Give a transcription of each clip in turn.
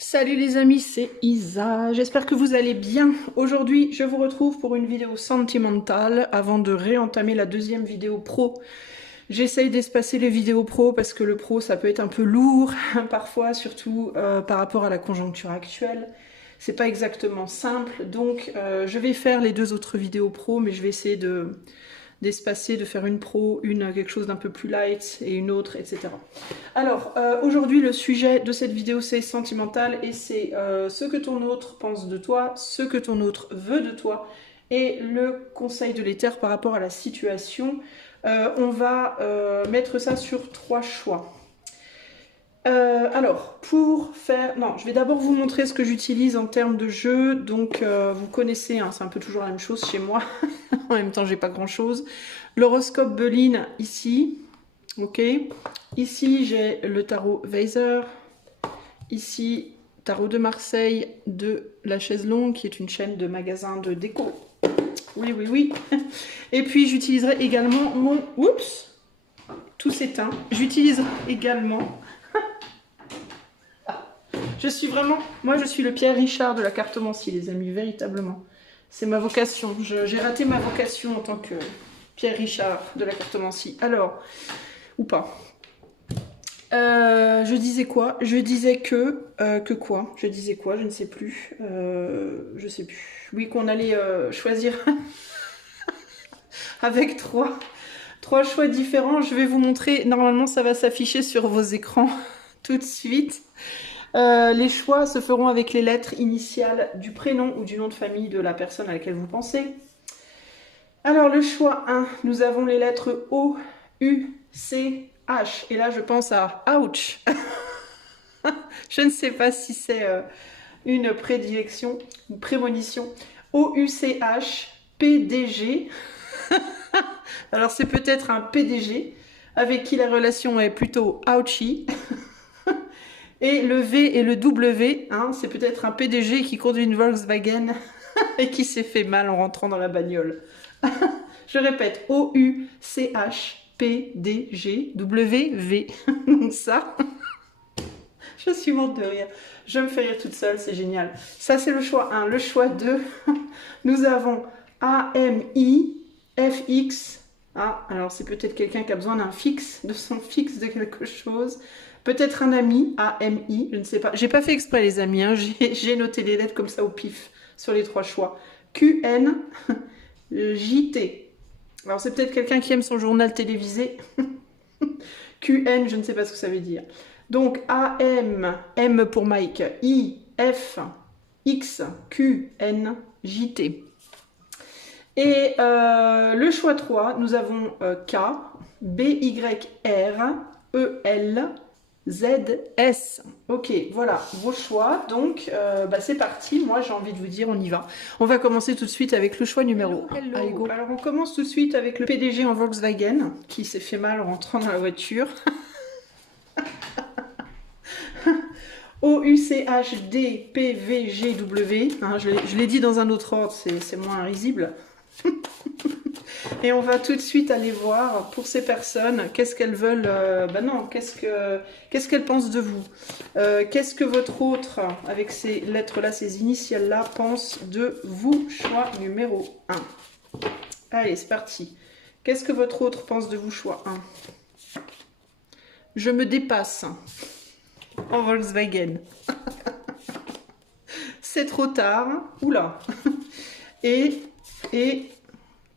Salut les amis, c'est Isa, j'espère que vous allez bien. Aujourd'hui, je vous retrouve pour une vidéo sentimentale avant de réentamer la deuxième vidéo pro. J'essaye d'espacer les vidéos pro parce que le pro ça peut être un peu lourd parfois, surtout par rapport à la conjoncture actuelle. C'est pas exactement simple, donc je vais faire les deux autres vidéos pro, mais je vais essayer d'espacer, de faire une pro, une quelque chose d'un peu plus light et une autre, etc. Alors, aujourd'hui, le sujet de cette vidéo, c'est sentimental et c'est ce que ton autre pense de toi, ce que ton autre veut de toi et le conseil de l'éther par rapport à la situation. On va mettre ça sur 3 choix. Alors, pour faire... Non, je vais d'abord vous montrer ce que j'utilise en termes de jeu. Donc, vous connaissez, hein, c'est un peu toujours la même chose chez moi. En même temps, j'ai pas grand-chose. L'horoscope Belin, ici. Ok. Ici, j'ai le tarot Weiser. Ici, tarot de Marseille de La Chaise Longue, qui est une chaîne de magasins de déco. Oui, oui, oui. Et puis, j'utiliserai également mon... Oups! Tout s'éteint. J'utiliserai également... Je suis vraiment... Moi, je suis le Pierre Richard de la cartomancie, les amis, véritablement. C'est ma vocation. J'ai raté ma vocation en tant que Pierre Richard de la cartomancie. Alors, ou pas. Je disais quoi? Je disais que quoi? Je disais quoi? Je ne sais plus. Je sais plus. Oui, qu'on allait choisir avec trois choix différents. Je vais vous montrer. Normalement, ça va s'afficher sur vos écrans tout de suite. Les choix se feront avec les lettres initiales du prénom ou du nom de famille de la personne à laquelle vous pensez. Alors, le choix 1, nous avons les lettres O, U, C, H. Et là, je pense à ouch. Je ne sais pas si c'est une prédilection, une prémonition. O-U-C-H, P-D-G. Alors, c'est peut-être un PDG avec qui la relation est plutôt ouchy. Et le V et le W, hein, c'est peut-être un PDG qui conduit une Volkswagen et qui s'est fait mal en rentrant dans la bagnole. Je répète, O-U-C-H-P-D-G-W-V. Donc ça, je suis morte de rire. Je me fais rire toute seule, c'est génial. Ça, c'est le choix 1. Le choix 2, nous avons A-M-I-F-X. Ah, alors c'est peut-être quelqu'un qui a besoin d'un fixe, de son fixe de quelque chose. Peut-être un ami, A-M-I, je ne sais pas. J'ai pas fait exprès les amis, hein. J'ai noté les lettres comme ça au pif sur les 3 choix. Q-N-J-T. Alors c'est peut-être quelqu'un qui aime son journal télévisé. Q-N, je ne sais pas ce que ça veut dire. Donc A-M, M pour Mike, I, F, X, Q, N, J, T. Et le choix 3, nous avons K, B, Y, R, E, L, Z, S. Ok, voilà vos choix. Donc, c'est parti. Moi, j'ai envie de vous dire, on y va. On va commencer tout de suite avec le choix numéro 1. Hello. Alors, on commence tout de suite avec le PDG en Volkswagen qui s'est fait mal en rentrant dans la voiture. O-U-C-H-D-P-V-G-W. Hein, je l'ai dit dans un autre ordre, c'est moins risible. Et on va tout de suite aller voir pour ces personnes, qu'est-ce qu'elles veulent, qu'est-ce qu'elles pensent de vous. Qu'est-ce que votre autre, avec ces lettres-là, ces initiales-là, pense de vous, choix numéro 1. Allez, c'est parti. Qu'est-ce que votre autre pense de vous, choix 1? Je me dépasse en Volkswagen. C'est trop tard. Oula. Et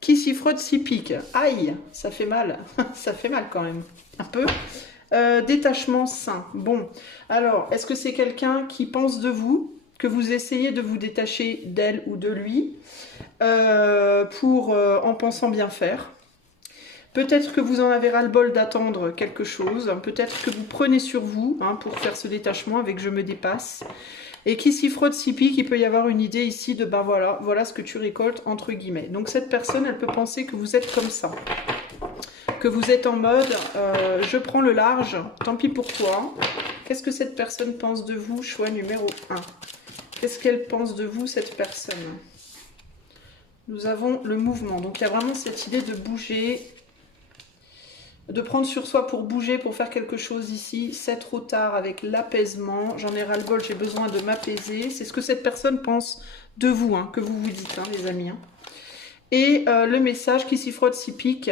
qui s'y frotte s'y pique. Aïe, ça fait mal. Ça fait mal quand même. Un peu. Détachement sain. Bon. Alors, est-ce que c'est quelqu'un qui pense de vous, que vous essayez de vous détacher d'elle ou de lui, en pensant bien faire? Peut-être que vous en avez ras-le-bol d'attendre quelque chose. Peut-être que vous prenez sur vous, hein, pour faire ce détachement avec je me dépasse. Et qui s'y frotte s'y pique, il peut y avoir une idée ici de voilà ce que tu récoltes entre guillemets. Donc cette personne, elle peut penser que vous êtes comme ça. Que vous êtes en mode je prends le large, tant pis pour toi. Qu'est-ce que cette personne pense de vous, choix numéro 1? Qu'est-ce qu'elle pense de vous, cette personne? Nous avons le mouvement. Donc il y a vraiment cette idée de bouger. de prendre sur soi pour bouger, pour faire quelque chose ici. C'est trop tard avec l'apaisement. J'en ai ras-le-bol, j'ai besoin de m'apaiser. C'est ce que cette personne pense de vous, hein, que vous vous dites, hein, les amis. Hein. Et le message qui s'y frotte, s'y pique.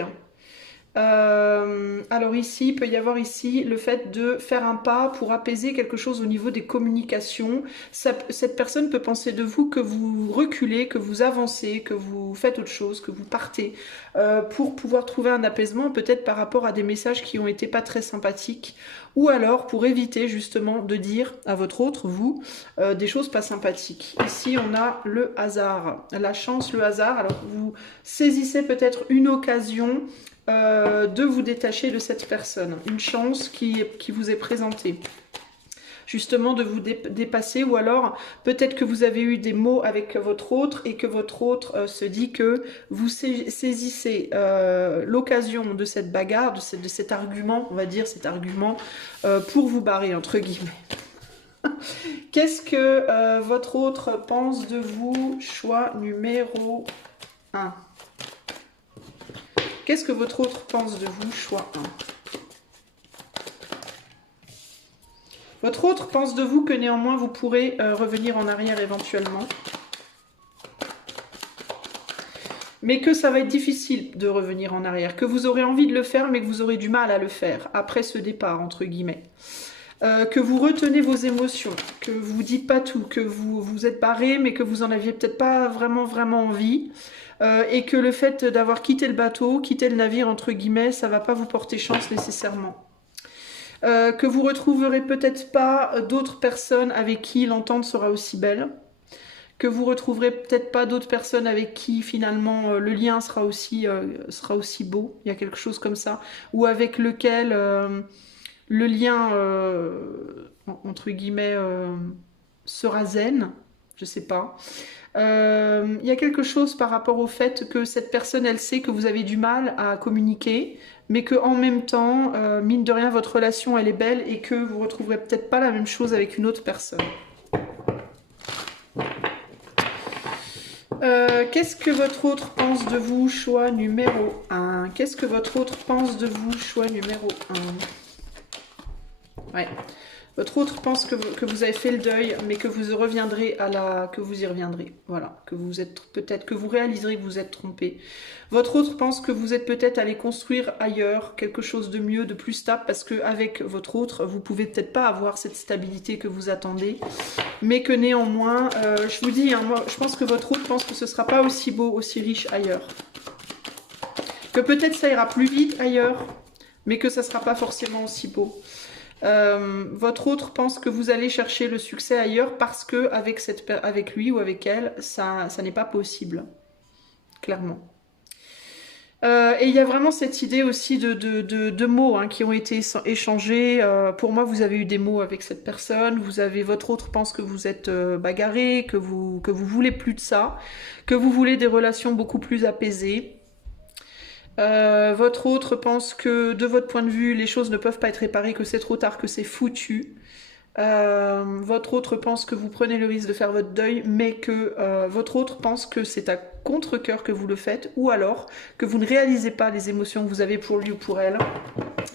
Alors ici, il peut y avoir ici le fait de faire un pas pour apaiser quelque chose au niveau des communications. Cette personne peut penser de vous que vous reculez, que vous avancez, que vous faites autre chose, que vous partez pour pouvoir trouver un apaisement, peut-être par rapport à des messages qui ont été pas très sympathiques, ou alors pour éviter justement de dire à votre autre, vous, des choses pas sympathiques. Ici, on a le hasard, la chance, le hasard. Alors vous saisissez peut-être une occasion de vous détacher de cette personne, une chance qui vous est présentée, justement de vous dépasser, ou alors peut-être que vous avez eu des mots avec votre autre et que votre autre se dit que vous saisissez l'occasion de cette bagarre, de cet argument, on va dire cet argument, pour vous barrer, entre guillemets. Qu'est-ce que votre autre pense de vous? Choix numéro 1. Qu'est-ce que votre autre pense de vous? Choix 1. Votre autre pense de vous que néanmoins vous pourrez revenir en arrière éventuellement. Mais que ça va être difficile de revenir en arrière. Que vous aurez envie de le faire, mais que vous aurez du mal à le faire après ce départ, entre guillemets. Que vous retenez vos émotions, que vous dites pas tout, que vous êtes barré, mais que vous en aviez peut-être pas vraiment envie. Et que le fait d'avoir quitté le bateau, quitté le navire, entre guillemets, ça va pas vous porter chance nécessairement. Que vous retrouverez peut-être pas d'autres personnes avec qui l'entente sera aussi belle. Que vous retrouverez peut-être pas d'autres personnes avec qui finalement le lien sera aussi beau. Il y a quelque chose comme ça. Ou avec lequel le lien, entre guillemets, sera zen. Je sais pas. Il y a quelque chose par rapport au fait que cette personne, elle sait que vous avez du mal à communiquer, mais que en même temps, mine de rien, votre relation, elle est belle et que vous retrouverez peut-être pas la même chose avec une autre personne. Qu'est-ce que votre autre pense de vous? Choix numéro 1. Qu'est-ce que votre autre pense de vous? Choix numéro 1. Ouais. Votre autre pense que vous avez fait le deuil, mais que vous reviendrez que vous y reviendrez. Voilà, que vous êtes peut-être, que vous réaliserez que vous êtes trompé. Votre autre pense que vous êtes peut-être allé construire ailleurs quelque chose de mieux, de plus stable, parce que avec votre autre, vous pouvez peut-être pas avoir cette stabilité que vous attendez, mais que néanmoins, je vous dis, hein, moi, je pense que votre autre pense que ce sera pas aussi beau, aussi riche ailleurs. Que peut-être ça ira plus vite ailleurs, mais que ça sera pas forcément aussi beau. Votre autre pense que vous allez chercher le succès ailleurs parce que avec lui ou avec elle, ça n'est pas possible, clairement. Et il y a vraiment cette idée aussi de mots hein, qui ont été échangés. Pour moi, vous avez eu des mots avec cette personne. Votre autre pense que vous êtes bagarré, que vous voulez plus de ça, que vous voulez des relations beaucoup plus apaisées. Votre autre pense que de votre point de vue les choses ne peuvent pas être réparées, que c'est trop tard, que c'est foutu. Votre autre pense que vous prenez le risque de faire votre deuil, mais que votre autre pense que c'est à contre-cœur que vous le faites, ou alors que vous ne réalisez pas les émotions que vous avez pour lui ou pour elle,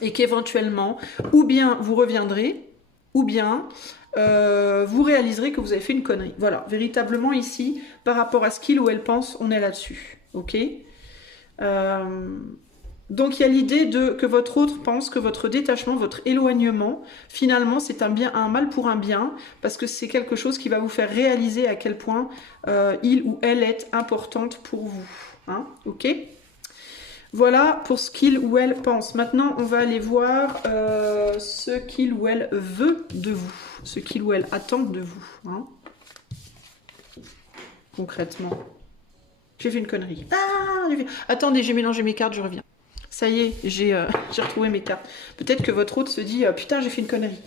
et qu'éventuellement, ou bien vous reviendrez, ou bien vous réaliserez que vous avez fait une connerie. Voilà, véritablement ici, par rapport à ce qu'il ou elle pense, on est là-dessus. Ok ? Donc il y a l'idée que votre autre pense que votre détachement, votre éloignement, finalement c'est un mal pour un bien, parce que c'est quelque chose qui va vous faire réaliser à quel point il ou elle est importante pour vous. Hein, ok ? Voilà pour ce qu'il ou elle pense. Maintenant on va aller voir ce qu'il ou elle veut de vous, ce qu'il ou elle attend de vous. Hein, concrètement. J'ai fait une connerie. Ah, attendez, j'ai mélangé mes cartes, je reviens. Ça y est, j'ai retrouvé mes cartes. Peut-être que votre autre se dit putain, j'ai fait une connerie.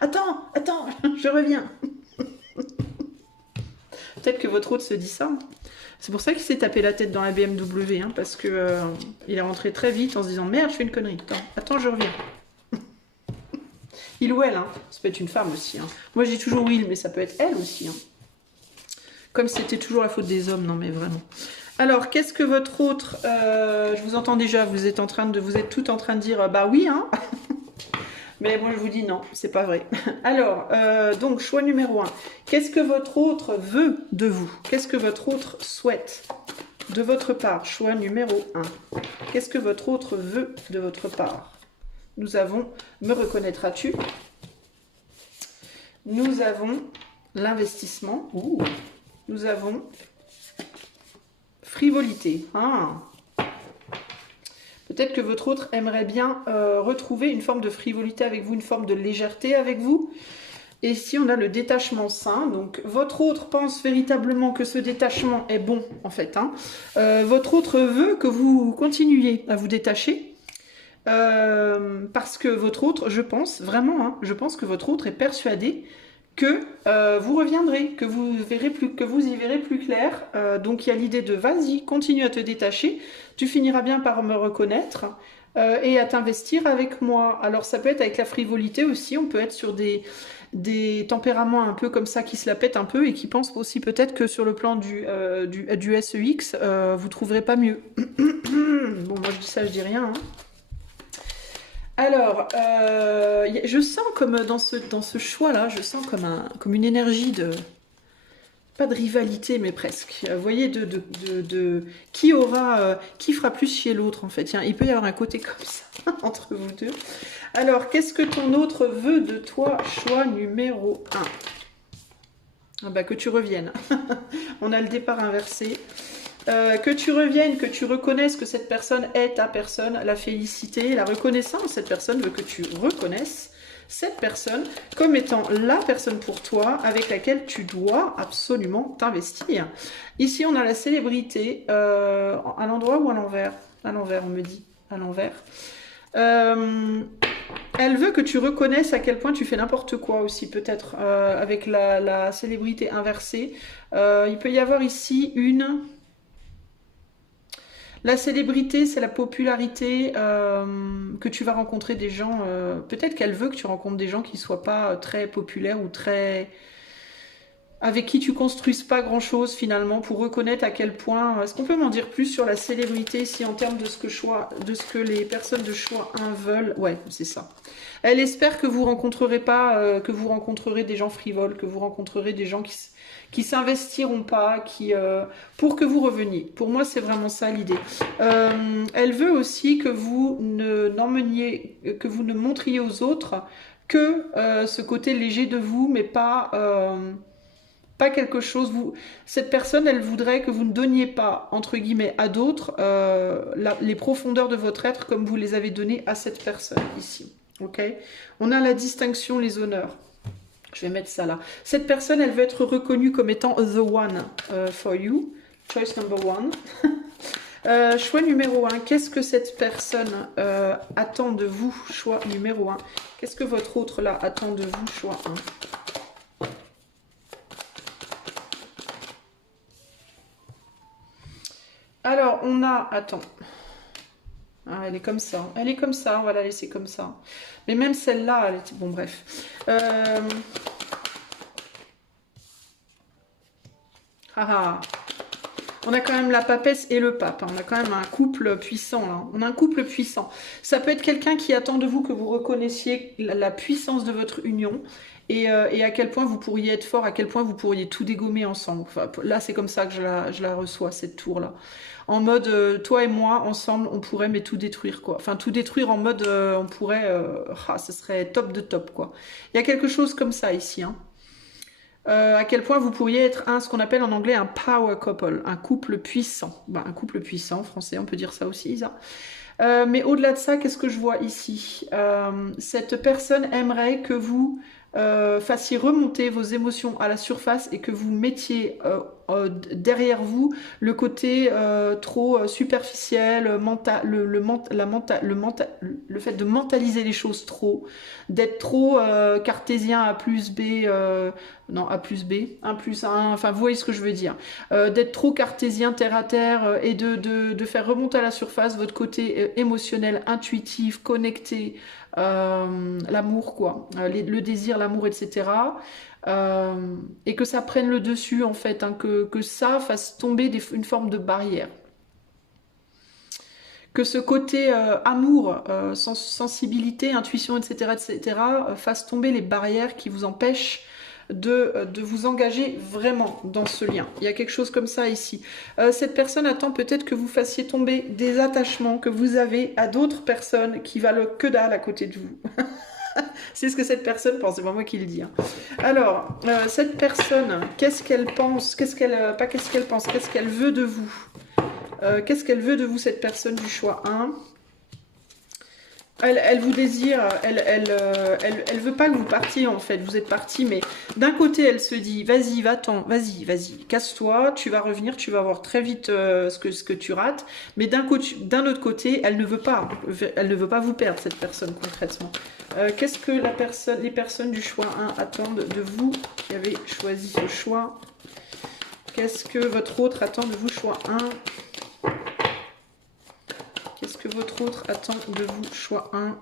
attends, je reviens. Peut-être que votre autre se dit ça. C'est pour ça qu'il s'est tapé la tête dans la BMW, hein, parce que il est rentré très vite en se disant merde, je fais une connerie. Attends, je reviens. Il ou elle, hein. Ça peut être une femme aussi. Hein. Moi, je dis toujours il, mais ça peut être elle aussi. Hein. Comme si c'était toujours la faute des hommes, non mais vraiment. Alors, qu'est-ce que votre autre... je vous entends déjà, vous êtes tout en train de dire, bah oui, hein. Mais moi, je vous dis non, c'est pas vrai. Alors, donc, choix numéro 1. Qu'est-ce que votre autre veut de vous? Qu'est-ce que votre autre souhaite de votre part? Choix numéro 1. Qu'est-ce que votre autre veut de votre part? Nous avons me reconnaîtras-tu? Nous avons l'investissement. Nous avons frivolité. Peut-être que votre autre aimerait bien retrouver une forme de frivolité avec vous, une forme de légèreté avec vous. Et ici, on a le détachement sain. Donc, votre autre pense véritablement que ce détachement est bon, en fait. Votre autre veut que vous continuiez à vous détacher. Parce que votre autre, je pense, vraiment, je pense que votre autre est persuadé que vous reviendrez, que vous y verrez plus clair. Donc il y a l'idée de vas-y, continue à te détacher, tu finiras bien par me reconnaître et à t'investir avec moi. Alors ça peut être avec la frivolité aussi, on peut être sur des tempéraments un peu comme ça qui se la pètent un peu et qui pensent aussi peut-être que sur le plan du SEX, vous trouverez pas mieux. Bon, moi je dis ça, je dis rien. Alors, je sens comme dans ce choix-là, je sens comme une énergie de... Pas de rivalité, mais presque. Vous voyez, qui fera plus chier l'autre, en fait. Tiens, il peut y avoir un côté comme ça, entre vous deux. Alors, qu'est-ce que ton autre veut de toi? Choix numéro 1. Ah bah, que tu reviennes. On a le départ inversé. Que tu reviennes, que tu reconnaisses que cette personne est ta personne, la félicité, la reconnaissance. Cette personne veut que tu reconnaisses cette personne comme étant la personne pour toi avec laquelle tu dois absolument t'investir. Ici, on a la célébrité à l'endroit ou à l'envers? À l'envers, on me dit. À l'envers. Elle veut que tu reconnaisses à quel point tu fais n'importe quoi aussi, peut-être, avec la célébrité inversée. Il peut y avoir ici La célébrité, c'est la popularité, que tu vas rencontrer des gens. Peut-être qu'elle veut que tu rencontres des gens qui ne soient pas très populaires ou très... avec qui tu construises pas grand-chose finalement pour reconnaître à quel point... Est-ce qu'on peut m'en dire plus sur la célébrité ici en termes de ce que les personnes de choix 1 veulent? Ouais, c'est ça. Elle espère que vous rencontrerez pas, que vous rencontrerez des gens frivoles, que vous rencontrerez des gens qui s'investiront pas, pour que vous reveniez. Pour moi, c'est vraiment ça l'idée. Elle veut aussi que vous ne montriez aux autres que ce côté léger de vous, mais pas quelque chose... Cette personne, elle voudrait que vous ne donniez pas, entre guillemets, à d'autres les profondeurs de votre être comme vous les avez données à cette personne ici. Ok? On a la distinction, les honneurs. Je vais mettre ça là. Cette personne, elle veut être reconnue comme étant the one for you. Choice number 1. Choix numéro 1. Qu'est-ce que cette personne attend de vous? Choix numéro 1. Qu'est-ce que votre autre là attend de vous? Choix 1. Alors, on a... Attends. Ah, elle est comme ça. Elle est comme ça. On va la laisser comme ça. Mais même celle-là, elle est... Bon, bref. On a quand même la papesse et le pape. On a quand même un couple puissant. Là. On a un couple puissant. Ça peut être quelqu'un qui attend de vous que vous reconnaissiez la puissance de votre union et à quel point vous pourriez être fort, à quel point vous pourriez tout dégommer ensemble. Enfin, là, c'est comme ça que je la reçois, cette tour-là. En mode, toi et moi, ensemble, on pourrait mais tout détruire, quoi. Enfin, tout détruire en mode, on pourrait... ce serait top de top, quoi. Il y a quelque chose comme ça ici, hein. À quel point vous pourriez être ce qu'on appelle en anglais un power couple, un couple puissant. Un couple puissant, en français, on peut dire ça aussi, Isa. Mais au-delà de ça, qu'est-ce que je vois ici? Cette personne aimerait que vous fassiez remonter vos émotions à la surface et que vous mettiez derrière vous le côté trop superficiel, mental, le fait de mentaliser les choses trop, d'être trop cartésien A plus B, non A plus B, 1 plus 1, enfin vous voyez ce que je veux dire, d'être trop cartésien terre à terre et de faire remonter à la surface votre côté émotionnel, intuitif, connecté, l'amour quoi, le désir, l'amour, etc. et que ça prenne le dessus en fait, hein, que ça fasse tomber une forme de barrière. Que ce côté amour, sensibilité, intuition, etc., etc., fasse tomber les barrières qui vous empêchent de vous engager vraiment dans ce lien. Il y a quelque chose comme ça ici. Cette personne attend peut-être que vous fassiez tomber des attachements que vous avez à d'autres personnes qui valent que dalle à côté de vous. C'est ce que cette personne pense, c'est pas moi qui le dis. Hein. Alors, cette personne, qu'est-ce qu'elle pense? Pas qu'est-ce qu'elle pense, qu'est-ce qu'elle veut de vous? Qu'est-ce qu'elle veut de vous, cette personne du choix 1? Elle vous désire, elle veut pas que vous partiez en fait, vous êtes parti, mais d'un côté elle se dit, vas-y, va-t'en, vas-y, casse-toi, tu vas revenir, tu vas voir très vite ce que tu rates, mais d'un autre côté, elle ne veut pas vous perdre, cette personne concrètement. Qu'est-ce que les personnes du choix 1 attendent de vous qui avez choisi ce choix? Qu'est-ce que votre autre attend de vous, choix 1? Qu'est-ce que votre autre attend de vous, choix 1?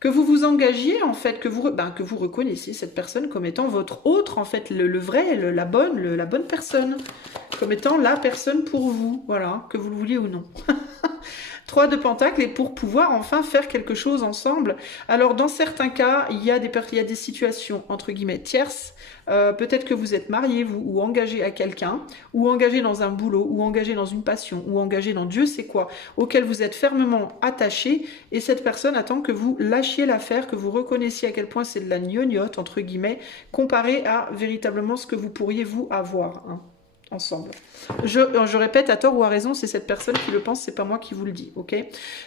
Que vous vous engagiez, en fait, que vous reconnaissiez cette personne comme étant votre autre, en fait, le vrai, la bonne personne. Comme étant la personne pour vous, voilà, que vous le vouliez ou non. 3 de Pentacles, et pour pouvoir enfin faire quelque chose ensemble. Alors, dans certains cas, il y a des situations, entre guillemets, tierces. Peut-être que vous êtes marié, vous, ou engagé à quelqu'un, ou engagé dans un boulot, ou engagé dans une passion, ou engagé dans Dieu sait quoi, auquel vous êtes fermement attaché, et cette personne attend que vous lâchiez l'affaire, que vous reconnaissiez à quel point c'est de la gnognotte, entre guillemets, comparé à véritablement ce que vous pourriez vous avoir, hein, ensemble. Je répète, à tort ou à raison, c'est cette personne qui le pense, c'est pas moi qui vous le dis, ok?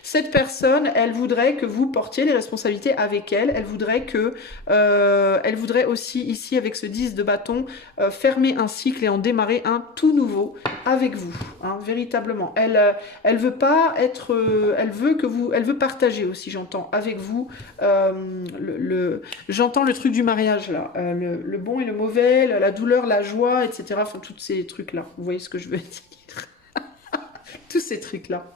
Cette personne, elle voudrait que vous portiez les responsabilités avec elle, elle voudrait aussi, ici, avec ce 10 de bâton, fermer un cycle et en démarrer un tout nouveau avec vous, hein, véritablement. Elle veut pas être, elle veut partager aussi, j'entends, avec vous, j'entends le truc du mariage, là, le bon et le mauvais, la douleur, la joie, etc., enfin, tous ces trucs-là, vous voyez ce que je veux dire. Tous ces trucs-là.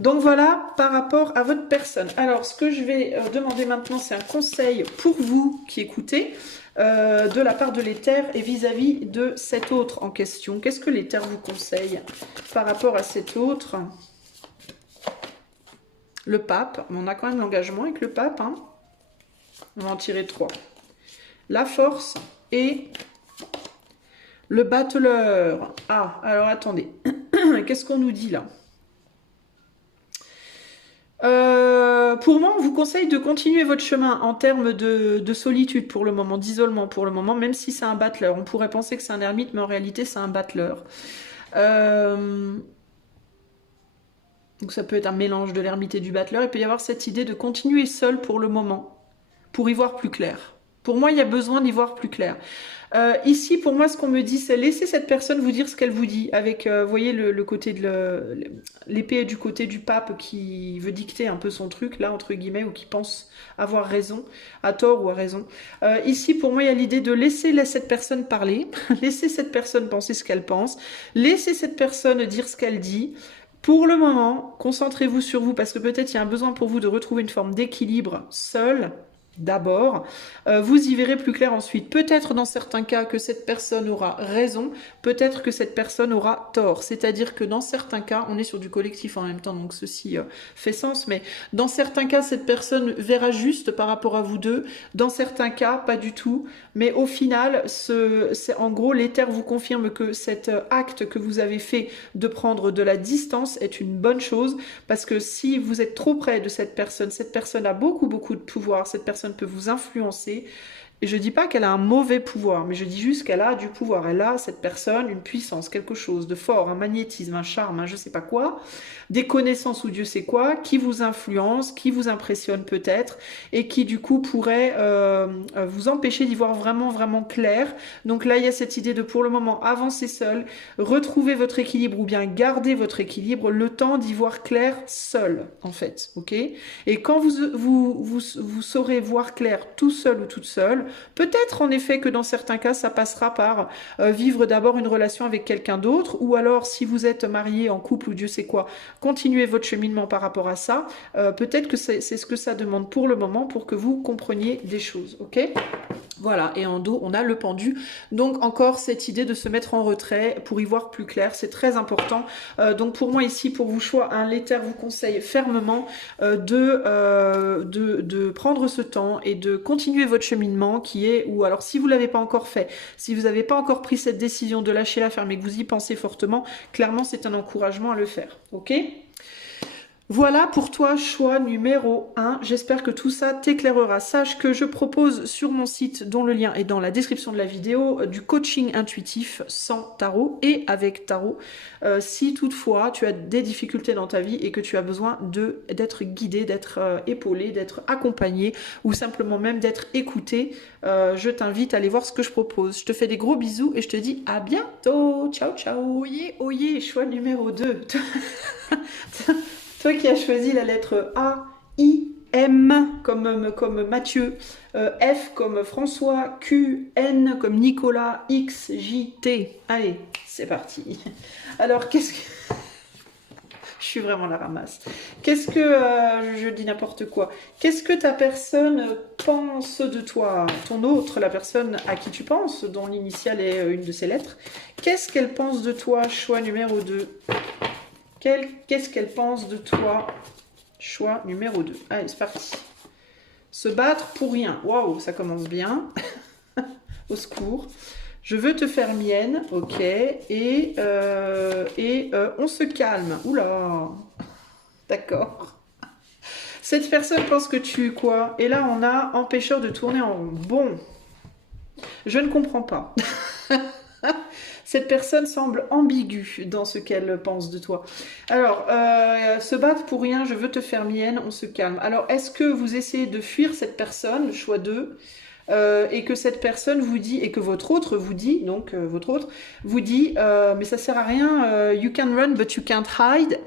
Donc voilà, par rapport à votre personne. Alors, ce que je vais demander maintenant, c'est un conseil pour vous qui écoutez, de la part de l'éther et vis-à-vis de cet autre en question. Qu'est-ce que l'éther vous conseille par rapport à cet autre? Le pape, on a quand même l'engagement avec le pape, hein. On va en tirer 3. La force et... le battleur. Ah, alors attendez. Qu'est-ce qu'on nous dit là? Pour moi, on vous conseille de continuer votre chemin en termes de solitude pour le moment, d'isolement pour le moment, même si c'est un battleur. On pourrait penser que c'est un ermite, mais en réalité, c'est un battleur. Donc ça peut être un mélange de l'ermite et du battleur. Il peut y avoir cette idée de continuer seul pour le moment, pour y voir plus clair. Pour moi, il y a besoin d'y voir plus clair. Ici, pour moi, ce qu'on me dit, c'est laisser cette personne vous dire ce qu'elle vous dit. Avec, vous voyez, le côté de l'épée du côté du pape qui veut dicter un peu son truc, là, entre guillemets, ou qui pense avoir raison, à tort ou à raison. Ici, pour moi, il y a l'idée de laisser cette personne parler, laisser cette personne penser ce qu'elle pense, laisser cette personne dire ce qu'elle dit. Pour le moment, concentrez-vous sur vous, parce que peut-être il y a un besoin pour vous de retrouver une forme d'équilibre seul, d'abord, vous y verrez plus clair ensuite. Peut-être dans certains cas que cette personne aura raison, peut-être que cette personne aura tort. C'est-à-dire que dans certains cas, on est sur du collectif en même temps, donc ceci fait sens, mais dans certains cas, cette personne verra juste par rapport à vous deux, dans certains cas, pas du tout. Mais au final, en gros, l'éther vous confirme que cet acte que vous avez fait de prendre de la distance est une bonne chose, parce que si vous êtes trop près de cette personne a beaucoup de pouvoir, cette personne peut vous influencer. Et je dis pas qu'elle a un mauvais pouvoir, mais je dis juste qu'elle a du pouvoir. Elle a, cette personne, une puissance, quelque chose de fort, un magnétisme, un charme, un je sais pas quoi, des connaissances ou Dieu sait quoi, qui vous influence, qui vous impressionne peut-être, et qui du coup pourrait vous empêcher d'y voir vraiment clair. Donc là, il y a cette idée de pour le moment avancer seul, retrouver votre équilibre ou bien garder votre équilibre, le temps d'y voir clair seul, en fait, ok? Et quand vous saurez voir clair tout seul ou toute seule, Peut-être en effet que dans certains cas, ça passera par vivre d'abord une relation avec quelqu'un d'autre, ou alors si vous êtes marié, en couple ou Dieu sait quoi, continuez votre cheminement par rapport à ça. Peut-être que c'est ce que ça demande pour le moment pour que vous compreniez des choses, ok? Voilà, et en dos, on a le pendu. Donc encore cette idée de se mettre en retrait pour y voir plus clair, c'est très important. Donc pour moi ici, pour vos choix, un l'éther vous conseille fermement de prendre ce temps et de continuer votre cheminement qui est, ou alors si vous l'avez pas encore fait, si vous n'avez pas encore pris cette décision de lâcher l'affaire mais que vous y pensez fortement, clairement c'est un encouragement à le faire, ok? Voilà pour toi, choix numéro 1. J'espère que tout ça t'éclairera. Sache que je propose sur mon site, dont le lien est dans la description de la vidéo, du coaching intuitif sans tarot et avec tarot. Si toutefois tu as des difficultés dans ta vie et que tu as besoin d'être guidé, d'être épaulé, d'être accompagné ou simplement même d'être écouté, je t'invite à aller voir ce que je propose. Je te fais des gros bisous et je te dis à bientôt. Ciao, ciao. Oyez, oyez, choix numéro 2. Toi qui as choisi la lettre A, I, M comme Mathieu, F comme François, Q, N comme Nicolas, X, J, T. Allez, c'est parti. Alors, qu'est-ce que... Je suis vraiment la ramasse. Qu'est-ce que... je dis n'importe quoi. Qu'est-ce que ta personne pense de toi? Ton autre, la personne à qui tu penses, dont l'initiale est une de ces lettres. Qu'est-ce qu'elle pense de toi? Choix numéro 2. Qu'est-ce qu'elle pense de toi? Choix numéro 2. Allez, c'est parti. Se battre pour rien. Waouh, ça commence bien. Au secours. Je veux te faire mienne. Ok. Et on se calme. Oula. D'accord. Cette personne pense que tu... Quoi? Et là, on a empêcheur de tourner en rond. Bon. Je ne comprends pas. Cette personne semble ambiguë dans ce qu'elle pense de toi. Alors, se battre pour rien, je veux te faire mienne, on se calme. Alors, est-ce que vous essayez de fuir cette personne, le choix 2, et que cette personne vous dit, et que votre autre vous dit, donc votre autre, vous dit, mais ça sert à rien, you can run but you can't hide.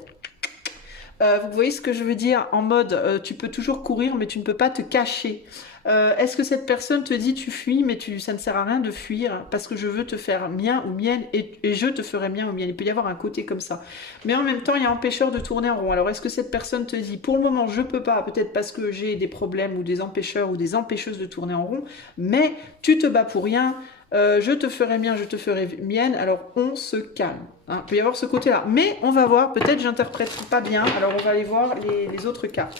Vous voyez ce que je veux dire? En mode, tu peux toujours courir, mais tu ne peux pas te cacher. Est-ce que cette personne te dit tu fuis, mais ça ne sert à rien de fuir parce que je veux te faire mien ou mienne et je te ferai mien ou mienne. Il peut y avoir un côté comme ça. Mais en même temps, il y a empêcheur de tourner en rond. Alors, est-ce que cette personne te dit pour le moment, je peux pas, peut-être parce que j'ai des problèmes ou des empêcheurs ou des empêcheuses de tourner en rond, mais tu te bats pour rien. Je te ferai mien, je te ferai mienne, alors on se calme. Hein. Il peut y avoir ce côté-là. Mais on va voir, peut-être j'interprète pas bien, alors on va aller voir les autres cartes.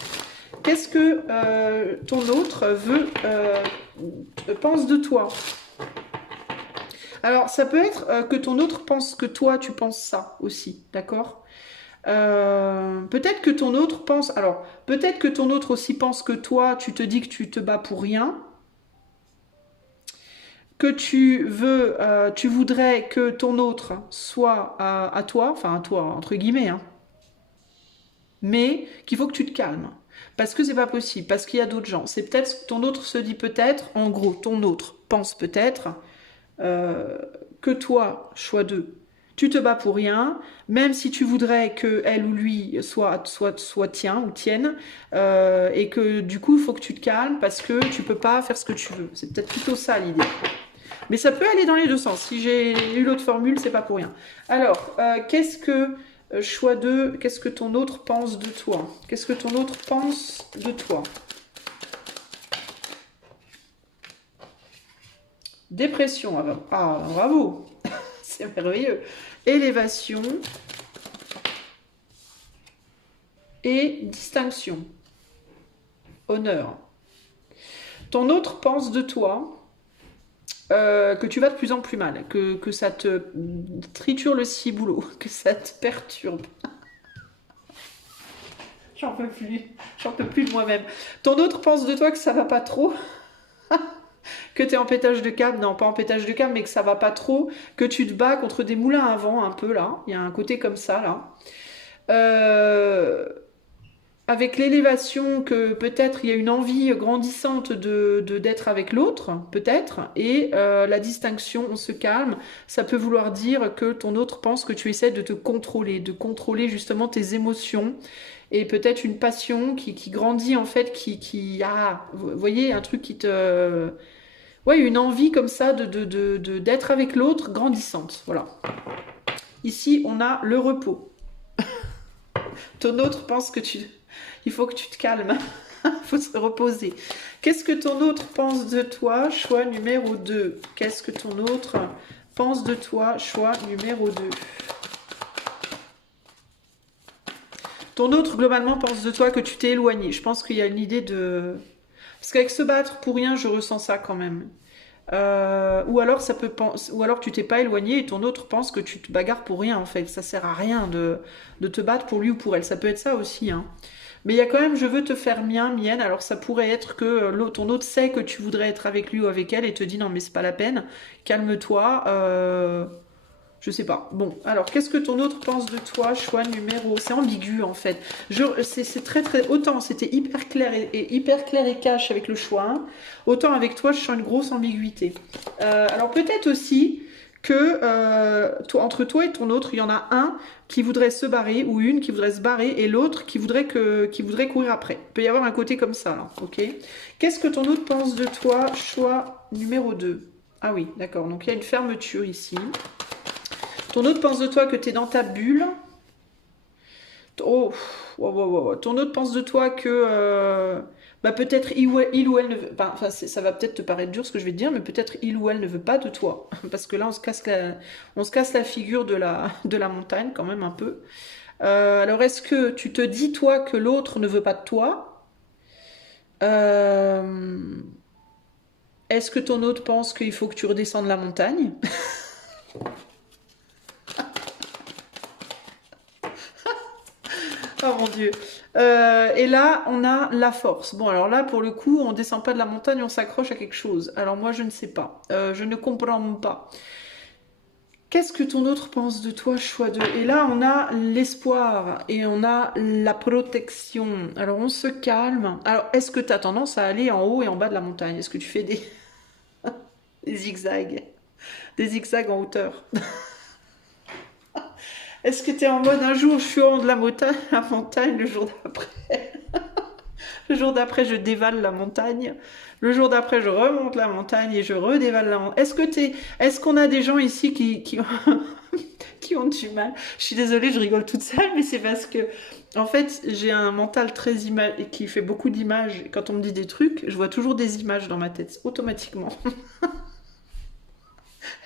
Qu'est-ce que ton autre pense de toi? Alors, ça peut être que ton autre pense que toi, tu penses ça aussi, d'accord? Peut-être que ton autre pense... Alors, peut-être que ton autre aussi pense que toi, tu te dis que tu te bats pour rien, que tu voudrais que ton autre soit à toi, enfin à toi, entre guillemets, hein, mais qu'il faut que tu te calmes. Parce que c'est pas possible, parce qu'il y a d'autres gens. C'est peut-être, ton autre se dit peut-être, en gros, ton autre pense peut-être que toi, choix 2, tu te bats pour rien, même si tu voudrais que elle ou lui soit tien ou tienne, et que du coup, il faut que tu te calmes parce que tu peux pas faire ce que tu veux. C'est peut-être plutôt ça l'idée. Mais ça peut aller dans les deux sens. Si j'ai eu l'autre formule, c'est pas pour rien. Alors, qu'est-ce que... choix 2, qu'est-ce que ton autre pense de toi? Qu'est-ce que ton autre pense de toi? Dépression, ah bravo, c'est merveilleux. Élévation et distinction, honneur. Ton autre pense de toi que tu vas de plus en plus mal, que ça te triture le ciboulot, que ça te perturbe. J'en peux plus de moi-même. Ton autre pense de toi que ça va pas trop, que tu es en pétage de câble, non pas en pétage de câble, mais que ça va pas trop, que tu te bats contre des moulins à vent un peu là, il y a un côté comme ça là. Avec l'élévation, que peut-être il y a une envie grandissante d'être avec l'autre, peut-être, et la distinction, on se calme, ça peut vouloir dire que ton autre pense que tu essaies de te contrôler, de contrôler justement tes émotions, et peut-être une passion qui grandit en fait, vous voyez, un truc qui te... ouais, une envie comme ça d'être avec l'autre grandissante. Voilà. Ici, on a le repos. Ton autre pense que tu... Il faut que tu te calmes. Il faut se reposer. Qu'est-ce que ton autre pense de toi? Choix numéro 2. Qu'est-ce que ton autre pense de toi? Choix numéro 2. Ton autre, globalement, pense de toi que tu t'es éloigné. Je pense qu'il y a une idée de... Parce qu'avec se battre pour rien, je ressens ça quand même. Ou alors ça peut ou alors tu t'es pas éloigné et ton autre pense que tu te bagarres pour rien en fait. Ça sert à rien de te battre pour lui ou pour elle. Ça peut être ça aussi, hein. Mais il y a quand même je veux te faire mien, mienne. Alors ça pourrait être que ton autre sait que tu voudrais être avec lui ou avec elle et te dit non mais c'est pas la peine, calme-toi. Je sais pas. Bon, alors qu'est-ce que ton autre pense de toi? Choix numéro... C'est ambigu en fait. C'est très très... Autant c'était hyper clair et hyper clair et cash avec le choix, hein, autant avec toi je sens une grosse ambiguïté. Alors peut-être aussi que entre toi et ton autre, il y en a un qui voudrait se barrer ou une qui voudrait se barrer et l'autre qui voudrait courir après. Il peut y avoir un côté comme ça là, ok? Qu'est-ce que ton autre pense de toi? Choix numéro 2. Ah oui, d'accord. Donc il y a une fermeture ici. Ton autre pense de toi que tu es dans ta bulle. Oh, ton autre pense de toi que bah peut-être il ou elle ne veut pas. Enfin, ça va peut-être te paraître dur ce que je vais te dire, mais peut-être il ou elle ne veut pas de toi. Parce que là, on se casse la figure de la montagne quand même un peu. Alors, est-ce que tu te dis toi que l'autre ne veut pas de toi? Est-ce que ton autre pense qu'il faut que tu redescendes la montagne? Oh mon Dieu. Et là, on a la force. Bon, alors là, pour le coup, on descend pas de la montagne, on s'accroche à quelque chose. Alors moi, je ne sais pas. Je ne comprends pas. Qu'est-ce que ton autre pense de toi, choix de... Et là, on a l'espoir et on a la protection. Alors, on se calme. Alors, est-ce que tu as tendance à aller en haut et en bas de la montagne? Est-ce que tu fais des zigzags? Des zigzags en hauteur? Est-ce que tu es en mode un jour je suis en haut de la montagne, le jour d'après? Le jour d'après, je dévale la montagne. Le jour d'après, je remonte la montagne et je redévale la montagne. Est-ce qu'on a des gens ici qui ont, qui ont du mal? Je suis désolée, je rigole toute seule, mais c'est parce que, en fait, j'ai un mental très image et qui fait beaucoup d'images. Quand on me dit des trucs, je vois toujours des images dans ma tête, automatiquement.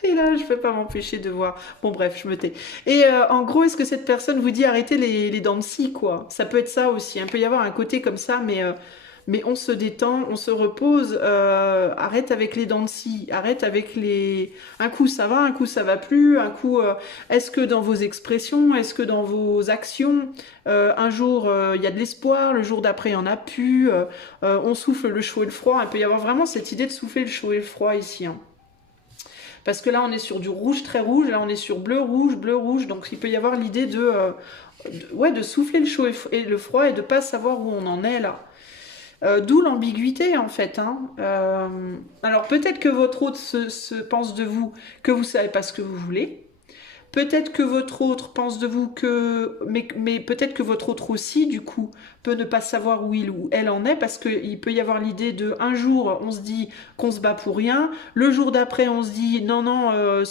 Et là, je peux pas m'empêcher de voir. Bon, bref, je me tais. Et en gros, est-ce que cette personne vous dit arrêtez les dents de scie, quoi? Ça peut être ça aussi. Il peut y avoir un côté comme ça, mais on se détend, on se repose. Arrête avec les dents de scie. Arrête avec les... Un coup, ça va, un coup, ça va plus. Un coup, est-ce que dans vos expressions, est-ce que dans vos actions, un jour, il y a de l'espoir, le jour d'après, il n'y en a plus. On souffle le chaud et le froid. Il peut y avoir vraiment cette idée de souffler le chaud et le froid ici, hein. Parce que là, on est sur du rouge très rouge, là, on est sur bleu, rouge. Donc, il peut y avoir l'idée ouais, de souffler le chaud et le froid et de pas savoir où on en est là. D'où l'ambiguïté, en fait, hein. Alors, peut-être que votre autre se pense de vous que vous savez pas ce que vous voulez. Peut-être que votre autre pense de vous que... Mais peut-être que votre autre aussi, du coup, peut ne pas savoir où il ou elle en est, parce qu'il peut y avoir l'idée de... Un jour, on se dit qu'on se bat pour rien. Le jour d'après, on se dit, non, non,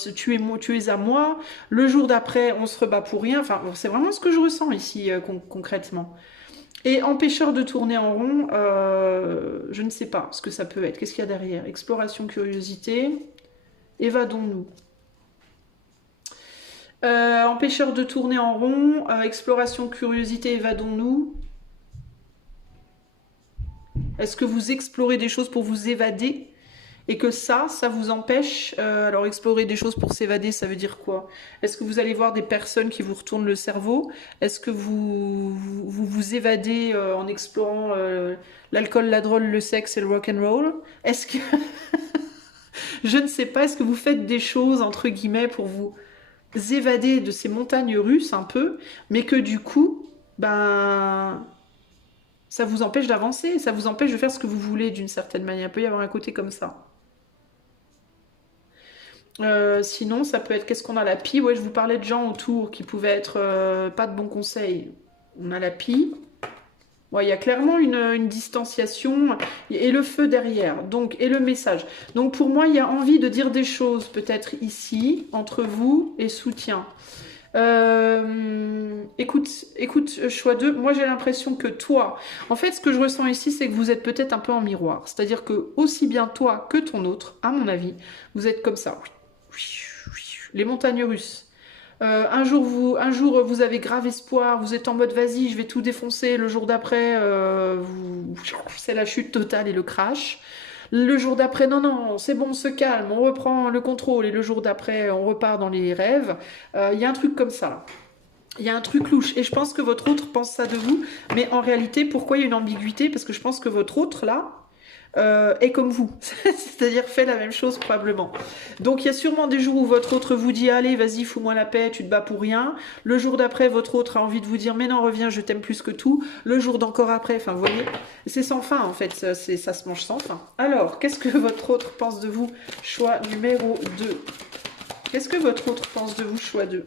tu es à moi. Le jour d'après, on se rebat pour rien. Enfin, c'est vraiment ce que je ressens ici, concrètement. Et empêcheur de tourner en rond, je ne sais pas ce que ça peut être. Qu'est-ce qu'il y a derrière? Exploration, curiosité. Évadons-nous. Empêcheur de tourner en rond, exploration, curiosité, évadons-nous. Est-ce que vous explorez des choses pour vous évader et que ça vous empêche? Alors explorer des choses pour s'évader, ça veut dire quoi? Est-ce que vous allez voir des personnes qui vous retournent le cerveau? Est-ce que vous évadez en explorant l'alcool, la drogue, le sexe et le rock'n'roll? Est-ce que... Je ne sais pas, est-ce que vous faites des choses, entre guillemets, pour vous évader de ces montagnes russes un peu, mais que du coup, ben, ça vous empêche d'avancer, ça vous empêche de faire ce que vous voulez d'une certaine manière. Il peut y avoir un côté comme ça. Sinon, ça peut être, qu'est-ce qu'on a? La pie, ouais, je vous parlais de gens autour qui pouvaient être pas de bons conseils. On a la pie. Ouais, il y a clairement une distanciation et le feu derrière, donc, et le message. Donc pour moi, il y a envie de dire des choses, peut-être ici, entre vous et soutien. Écoute, choix 2, moi j'ai l'impression que toi, en fait ce que je ressens ici, c'est que vous êtes peut-être un peu en miroir. C'est-à-dire que aussi bien toi que ton autre, à mon avis, vous êtes comme ça. Les montagnes russes. Un jour, vous avez grave espoir, vous êtes en mode vas-y, je vais tout défoncer. Le jour d'après, c'est la chute totale et le crash. Le jour d'après, non, non, c'est bon, on se calme, on reprend le contrôle. Et le jour d'après, on repart dans les rêves. Il y a un truc comme ça. Il y a un truc louche. Et je pense que votre autre pense ça de vous. Mais en réalité, pourquoi il y a une ambiguïté? Parce que je pense que votre autre, là, est comme vous. C'est-à-dire fait la même chose probablement. Donc il y a sûrement des jours où votre autre vous dit allez vas-y fous-moi la paix, tu te bats pour rien. Le jour d'après votre autre a envie de vous dire mais non reviens je t'aime plus que tout. Le jour d'encore après, enfin vous voyez, c'est sans fin en fait, ça se mange sans fin. Alors qu'est-ce que votre autre pense de vous? Choix numéro 2. Qu'est-ce que votre autre pense de vous? Choix 2.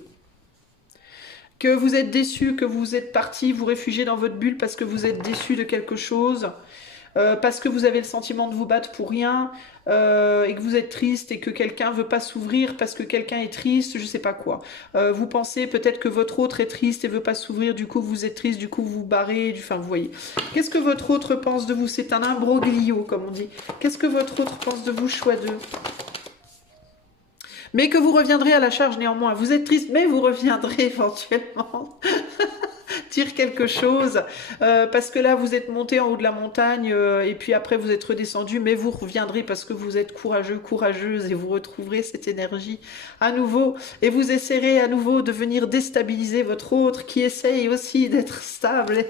Que vous êtes déçu, que vous êtes parti, vous réfugiez dans votre bulle parce que vous êtes déçu de quelque chose. Parce que vous avez le sentiment de vous battre pour rien et que vous êtes triste et que quelqu'un veut pas s'ouvrir parce que quelqu'un est triste, je sais pas quoi. Vous pensez peut-être que votre autre est triste et veut pas s'ouvrir, du coup vous êtes triste, du coup vous vous barrez, enfin vous voyez. Qu'est-ce que votre autre pense de vous? C'est un imbroglio comme on dit. Qu'est-ce que votre autre pense de vous? Choix 2. Mais que vous reviendrez à la charge néanmoins. Vous êtes triste, mais vous reviendrez éventuellement. Dire quelque chose, parce que là vous êtes monté en haut de la montagne et puis après vous êtes redescendu, mais vous reviendrez parce que vous êtes courageux, courageuse et vous retrouverez cette énergie à nouveau et vous essaierez à nouveau de venir déstabiliser votre autre qui essaye aussi d'être stable.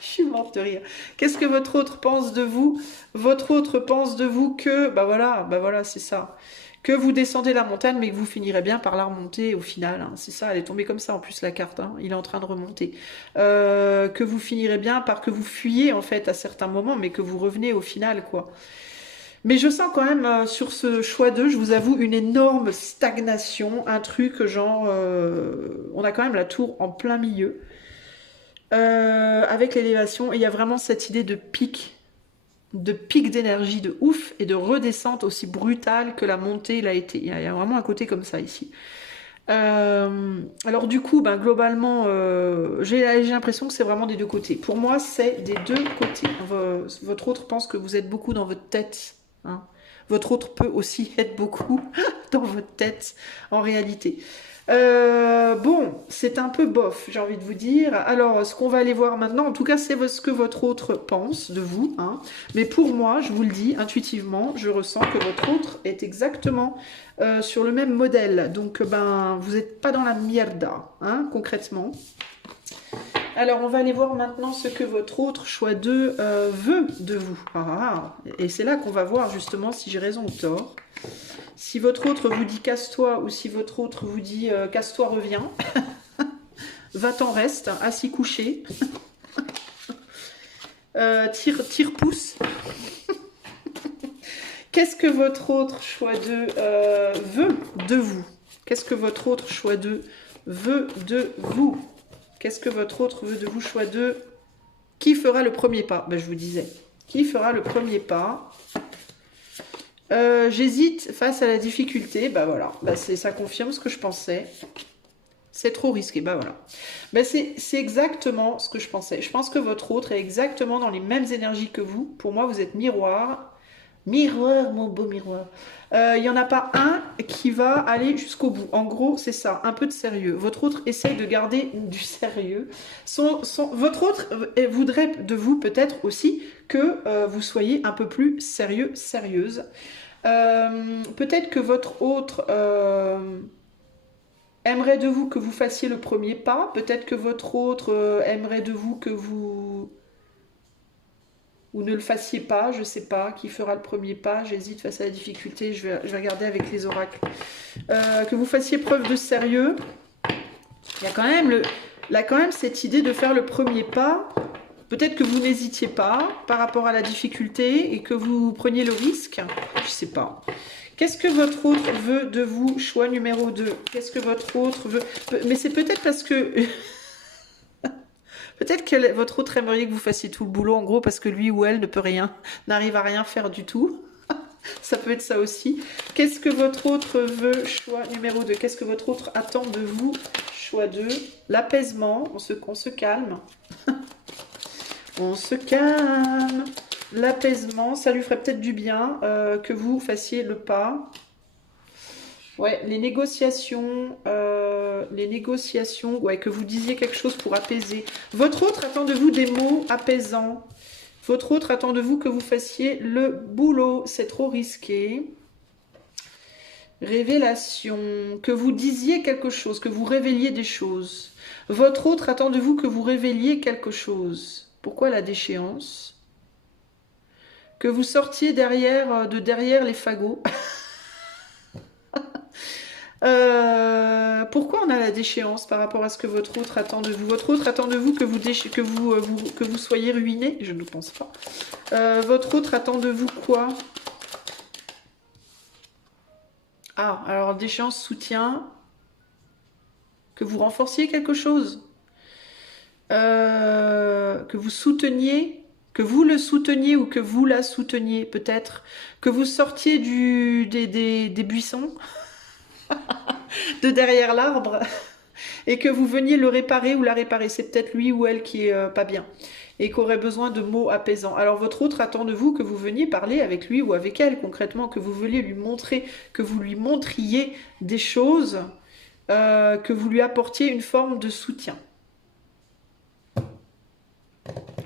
Je suis morte de rire. Qu'est-ce que votre autre pense de vous? Votre autre pense de vous que, bah voilà, c'est ça. Que vous descendez la montagne, mais que vous finirez bien par la remonter au final. Hein. C'est ça, elle est tombée comme ça en plus la carte. Hein. Il est en train de remonter. Que vous finirez bien par que vous fuyez en fait à certains moments, mais que vous revenez au final quoi. Mais je sens quand même sur ce choix 2, je vous avoue, une énorme stagnation, un truc genre, on a quand même la tour en plein milieu. Avec l'élévation, il y a vraiment cette idée de pic d'énergie de ouf et de redescente aussi brutale que la montée l'a été. Il y a vraiment un côté comme ça ici. Alors du coup, ben, globalement, j'ai l'impression que c'est vraiment des deux côtés. Pour moi, c'est des deux côtés. Votre autre pense que vous êtes beaucoup dans votre tête. Hein. Votre autre peut aussi être beaucoup dans votre tête en réalité. Bon, c'est un peu bof, j'ai envie de vous dire. Alors, ce qu'on va aller voir maintenant, en tout cas, c'est ce que votre autre pense de vous. Hein. Mais pour moi, je vous le dis intuitivement, je ressens que votre autre est exactement sur le même modèle. Donc, ben, vous n'êtes pas dans la mierda, hein, concrètement. Alors, on va aller voir maintenant ce que votre autre choix 2 veut de vous. Ah, et c'est là qu'on va voir justement si j'ai raison ou tort. Si votre autre vous dit casse-toi ou si votre autre vous dit casse-toi, reviens, va-t'en reste, assis couché, tire-pouce. Qu'est-ce que votre autre choix 2 veut de vous? Qu'est-ce que votre autre choix 2 veut de vous? Qu'est-ce que votre autre veut de vous? Choix 2. Qui fera le premier pas? Ben, je vous disais. Qui fera le premier pas? J'hésite face à la difficulté. Bah voilà, bah ça confirme ce que je pensais. C'est trop risqué, bah voilà. Bah c'est exactement ce que je pensais. Je pense que votre autre est exactement dans les mêmes énergies que vous. Pour moi, vous êtes miroir. Miroir, mon beau miroir. Il n'y en a pas un qui va aller jusqu'au bout. En gros, c'est ça, un peu de sérieux. Votre autre essaye de garder du sérieux. Votre autre voudrait de vous peut-être aussi que vous soyez un peu plus sérieux, sérieuse. Peut-être que votre autre aimerait de vous que vous fassiez le premier pas. Peut-être que votre autre aimerait de vous que vous... ou ne le fassiez pas, je sais pas, qui fera le premier pas, j'hésite face à la difficulté, je vais regarder avec les oracles. Que vous fassiez preuve de sérieux. Il y a quand même cette idée de faire le premier pas. Peut-être que vous n'hésitiez pas par rapport à la difficulté et que vous preniez le risque. Je sais pas. Qu'est-ce que votre autre veut de vous? Choix numéro 2. Qu'est-ce que votre autre veut? Mais c'est peut-être parce que... Peut-être que votre autre aimerait que vous fassiez tout le boulot, en gros, parce que lui ou elle ne peut rien, n'arrive à rien faire du tout. Ça peut être ça aussi. Qu'est-ce que votre autre veut? Choix numéro 2. Qu'est-ce que votre autre attend de vous? Choix 2. L'apaisement. On se calme. On se calme. L'apaisement. Ça lui ferait peut-être du bien que vous fassiez le pas. Ouais, les négociations, ouais, que vous disiez quelque chose pour apaiser. Votre autre attend de vous des mots apaisants. Votre autre attend de vous que vous fassiez le boulot. C'est trop risqué. Révélation. Que vous disiez quelque chose, que vous révéliez des choses. Votre autre attend de vous que vous révéliez quelque chose. Pourquoi la déchéance? Que vous sortiez derrière les fagots. Pourquoi on a la déchéance par rapport à ce que votre autre attend de vous? Votre autre attend de vous que vous soyez ruiné? Je ne pense pas. Votre autre attend de vous quoi? Ah, alors déchéance, soutien. Que vous renforciez quelque chose. Que vous souteniez. Que vous le souteniez ou que vous la souteniez peut-être. Que vous sortiez des buissons. De derrière l'arbre. Et que vous veniez le réparer ou la réparer. C'est peut-être lui ou elle qui est pas bien. Et qui aurait besoin de mots apaisants. Alors votre autre attend de vous que vous veniez parler avec lui ou avec elle concrètement. Que vous veniez lui montrer, que vous lui montriez des choses. Que vous lui apportiez une forme de soutien.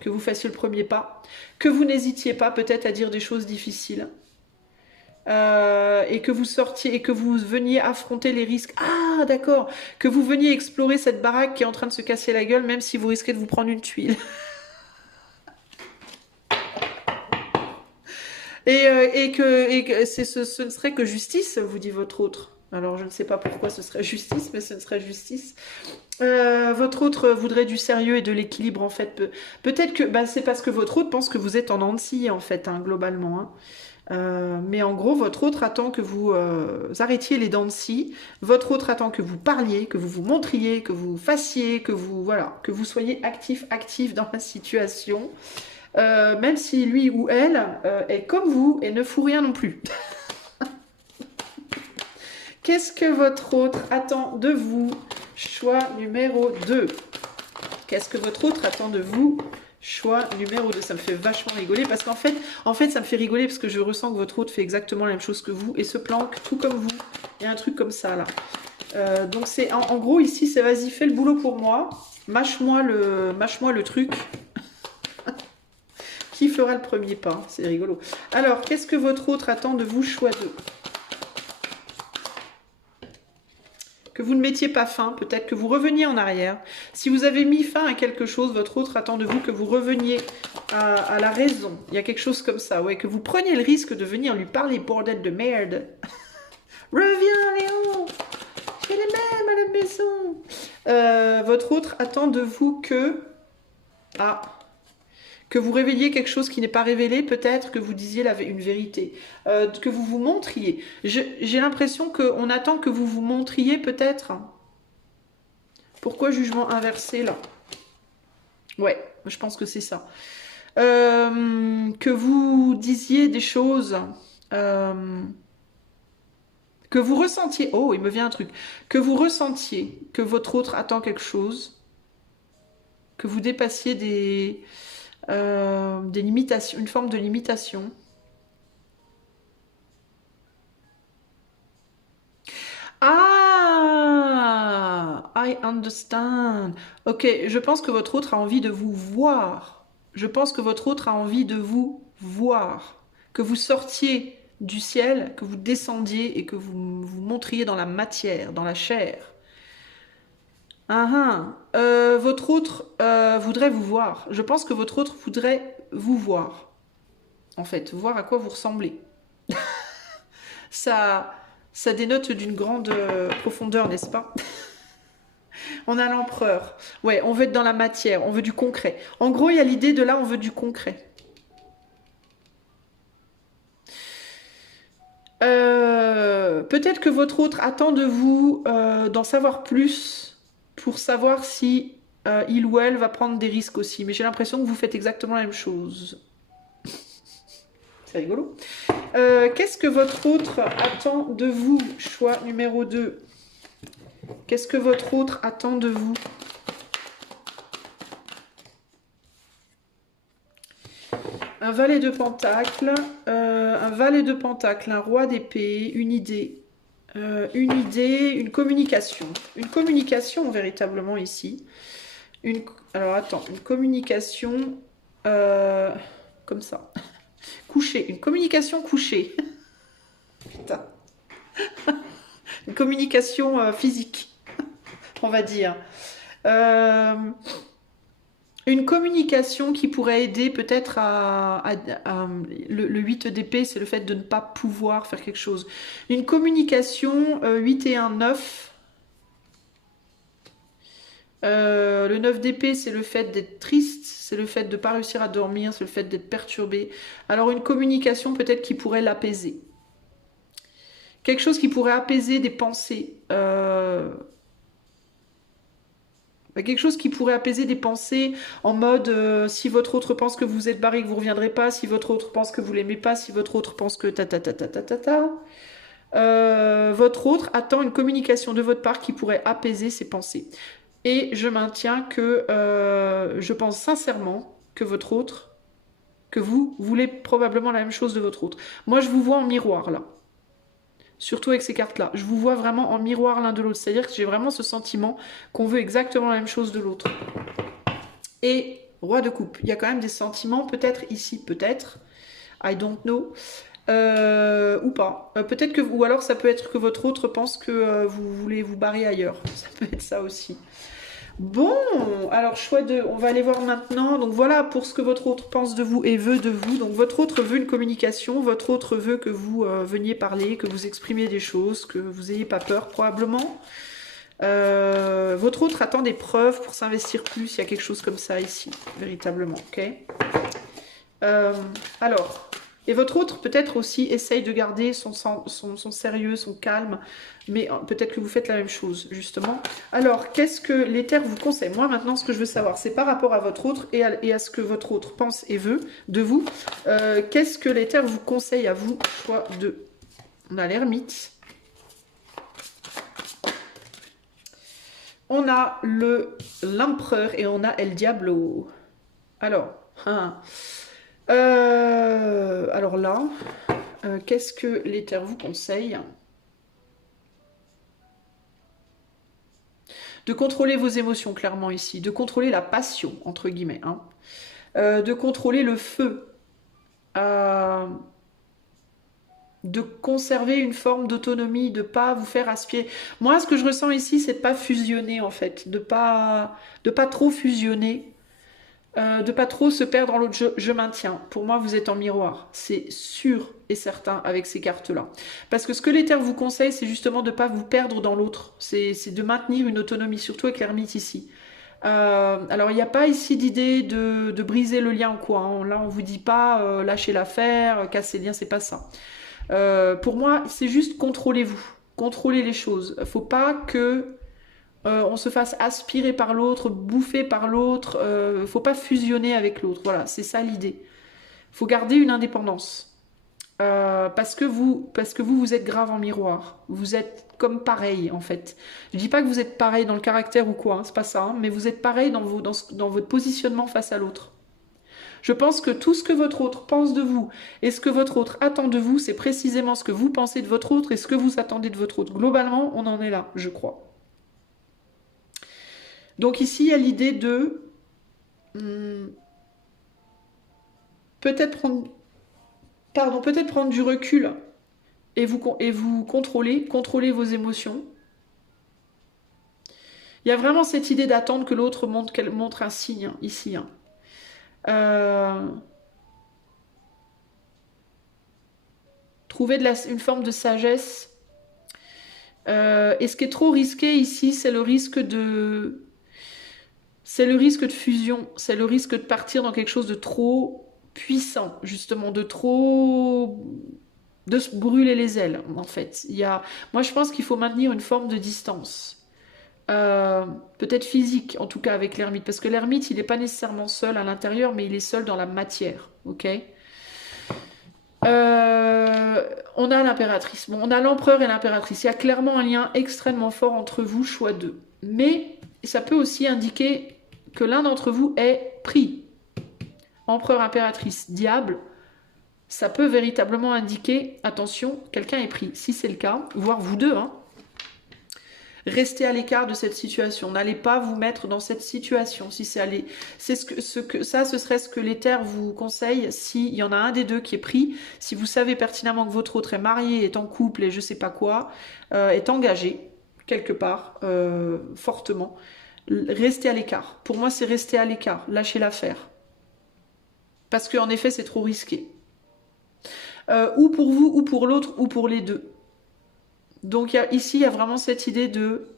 Que vous fassiez le premier pas. Que vous n'hésitiez pas peut-être à dire des choses difficiles. Et que vous sortiez et que vous veniez affronter les risques. Ah, d'accord. Que vous veniez explorer cette baraque qui est en train de se casser la gueule, même si vous risquez de vous prendre une tuile. et que ce ne serait que justice, vous dit votre autre. Alors, je ne sais pas pourquoi ce serait justice, mais ce ne serait justice. Votre autre voudrait du sérieux et de l'équilibre, en fait. Peut-être que c'est parce que votre autre pense que vous êtes en dents de scie, en fait, hein, globalement. Hein. Mais en gros, votre autre attend que vous arrêtiez les dents de scie. Votre autre attend que vous parliez, que vous vous montriez, que vous fassiez, que vous soyez actif dans la situation. Même si lui ou elle est comme vous et ne fout rien non plus. Qu'est-ce que votre autre attend de vous? Choix numéro 2. Qu'est-ce que votre autre attend de vous? Choix numéro 2. Ça me fait vachement rigoler parce qu'en fait, ça me fait rigoler parce que je ressens que votre autre fait exactement la même chose que vous et se planque tout comme vous. Il y a un truc comme ça là. Donc c'est en gros ici, c'est vas-y, fais le boulot pour moi. Mâche-moi le truc. Qui fera le premier pas? C'est rigolo. Alors, qu'est-ce que votre autre attend de vous? Choix 2. Que vous ne mettiez pas fin, peut-être que vous reveniez en arrière. Si vous avez mis fin à quelque chose, votre autre attend de vous que vous reveniez à la raison. Il y a quelque chose comme ça, ouais, que vous preniez le risque de venir lui parler, bordel de merde. Reviens, Léon, j'ai les mêmes à la maison. Votre autre attend de vous que... Ah, que vous révéliez quelque chose qui n'est pas révélé, peut-être que vous disiez une vérité, que vous vous montriez. J'ai l'impression qu'on attend que vous vous montriez, peut-être. Pourquoi jugement inversé, là? Ouais, je pense que c'est ça. Que vous disiez des choses... que vous ressentiez... Oh, il me vient un truc. Que vous ressentiez que votre autre attend quelque chose. Que vous dépassiez des limitations, une forme de limitation. Ah, I understand. Ok, je pense que votre autre a envie de vous voir. Je pense que votre autre a envie de vous voir. Que vous sortiez du ciel, que vous descendiez et que vous vous montriez dans la matière, dans la chair. Votre autre voudrait vous voir. Je pense que votre autre voudrait vous voir. En fait, voir à quoi vous ressemblez. ça dénote d'une grande profondeur, n'est-ce pas? On a l'empereur. Ouais, on veut être dans la matière, on veut du concret. En gros, il y a l'idée de là, on veut du concret. Peut-être que votre autre attend de vous d'en savoir plus pour savoir si il ou elle va prendre des risques aussi. Mais j'ai l'impression que vous faites exactement la même chose. C'est rigolo. Qu'est-ce que votre autre attend de vous? Choix numéro 2. Qu'est-ce que votre autre attend de vous? Un valet de pentacle, un roi d'épée, une idée, une communication. Une communication véritablement ici. Alors attends, une communication comme ça. Couchée, une communication couchée. Putain. Une communication physique, on va dire. Une communication qui pourrait aider peut-être le 8 d'épée, c'est le fait de ne pas pouvoir faire quelque chose. Une communication 8 et 1, 9. Le 9 d'épée, c'est le fait d'être triste, c'est le fait de ne pas réussir à dormir, c'est le fait d'être perturbé. Alors une communication peut-être qui pourrait l'apaiser. Quelque chose qui pourrait apaiser des pensées. Quelque chose qui pourrait apaiser des pensées en mode si votre autre pense que vous êtes barré, que vous ne reviendrez pas, si votre autre pense que vous l'aimez pas, si votre autre pense que ta ta ta ta ta ta ta. Votre autre attend une communication de votre part qui pourrait apaiser ses pensées. Et je maintiens que je pense sincèrement que votre autre, que vous voulez probablement la même chose de votre autre. Moi, je vous vois en miroir là. Surtout avec ces cartes-là. Je vous vois vraiment en miroir l'un de l'autre. C'est-à-dire que j'ai vraiment ce sentiment qu'on veut exactement la même chose de l'autre. Et roi de coupe. Il y a quand même des sentiments, peut-être ici, peut-être. I don't know. Ou pas. Peut-être que, ou alors ça peut être que votre autre pense que vous voulez vous barrer ailleurs. Ça peut être ça aussi. Bon, alors choix 2, on va aller voir maintenant. Donc voilà pour ce que votre autre pense de vous et veut de vous. Donc votre autre veut une communication, votre autre veut que vous veniez parler, que vous exprimiez des choses, que vous n'ayez pas peur probablement. Votre autre attend des preuves pour s'investir plus, il y a quelque chose comme ça ici, véritablement, ok. Alors, et votre autre peut-être aussi essaye de garder son sérieux, son calme, mais peut-être que vous faites la même chose, justement. Alors, qu'est-ce que l'éther vous conseille? Moi, maintenant, ce que je veux savoir, c'est par rapport à votre autre et à ce que votre autre pense et veut de vous. Qu'est-ce que l'éther vous conseille à vous? Choix 2. On a l'ermite. On a l'empereur et on a El Diablo. Alors, alors là, qu'est-ce que l'éther vous conseille? De contrôler vos émotions, clairement ici. De contrôler la passion, entre guillemets. Hein. De contrôler le feu. De conserver une forme d'autonomie, de pas vous faire aspirer. Moi, ce que je ressens ici, c'est de pas fusionner, en fait. De pas trop fusionner. De pas trop se perdre dans l'autre. Je maintiens. Pour moi, vous êtes en miroir. C'est sûr et certain avec ces cartes-là. Parce que ce que l'éther vous conseille, c'est justement de ne pas vous perdre dans l'autre. C'est de maintenir une autonomie, surtout avec l'ermite ici. Alors, il n'y a pas ici d'idée de briser le lien ou quoi. Hein. Là, on ne vous dit pas lâcher l'affaire, casser le lien, c'est pas ça. Pour moi, c'est juste contrôlez-vous. Contrôlez les choses. Il ne faut pas que on se fasse aspirer par l'autre, bouffer par l'autre. Faut pas fusionner avec l'autre. Voilà, c'est ça l'idée. Faut garder une indépendance. Parce que vous êtes grave en miroir. Vous êtes comme pareil, en fait. Je dis pas que vous êtes pareil dans le caractère ou quoi, hein, c'est pas ça. Hein, mais vous êtes pareil dans votre positionnement face à l'autre. Je pense que tout ce que votre autre pense de vous et ce que votre autre attend de vous, c'est précisément ce que vous pensez de votre autre et ce que vous attendez de votre autre. Globalement, on en est là, je crois. Donc ici, il y a l'idée de peut-être prendre du recul et vous contrôler vos émotions. Il y a vraiment cette idée d'attendre que l'autre montre un signe hein, ici. Hein. Trouver une forme de sagesse. Et ce qui est trop risqué ici, c'est le risque de fusion, c'est le risque de partir dans quelque chose de trop puissant, justement, de se brûler les ailes, en fait. Moi, je pense qu'il faut maintenir une forme de distance. peut-être physique, en tout cas avec l'ermite, parce que l'ermite, il n'est pas nécessairement seul à l'intérieur, mais il est seul dans la matière, ok. On a l'impératrice. Bon, on a l'empereur et l'impératrice. Il y a clairement un lien extrêmement fort entre vous, choix 2. Mais ça peut aussi indiquer que l'un d'entre vous est pris. Empereur, impératrice, diable, ça peut véritablement indiquer, attention, quelqu'un est pris. Si c'est le cas, voire vous deux, hein, restez à l'écart de cette situation. N'allez pas vous mettre dans cette situation. Si c'est aller, c'est ce serait ce que l'éther vous conseille. S'il y en a un des deux qui est pris, si vous savez pertinemment que votre autre est marié, est en couple et je sais pas quoi, est engagé quelque part fortement, restez à l'écart. Pour moi, c'est rester à l'écart, lâchez l'affaire, parce qu'en effet, c'est trop risqué. Ou pour vous, ou pour l'autre, ou pour les deux. Donc ici, il y a vraiment cette idée de...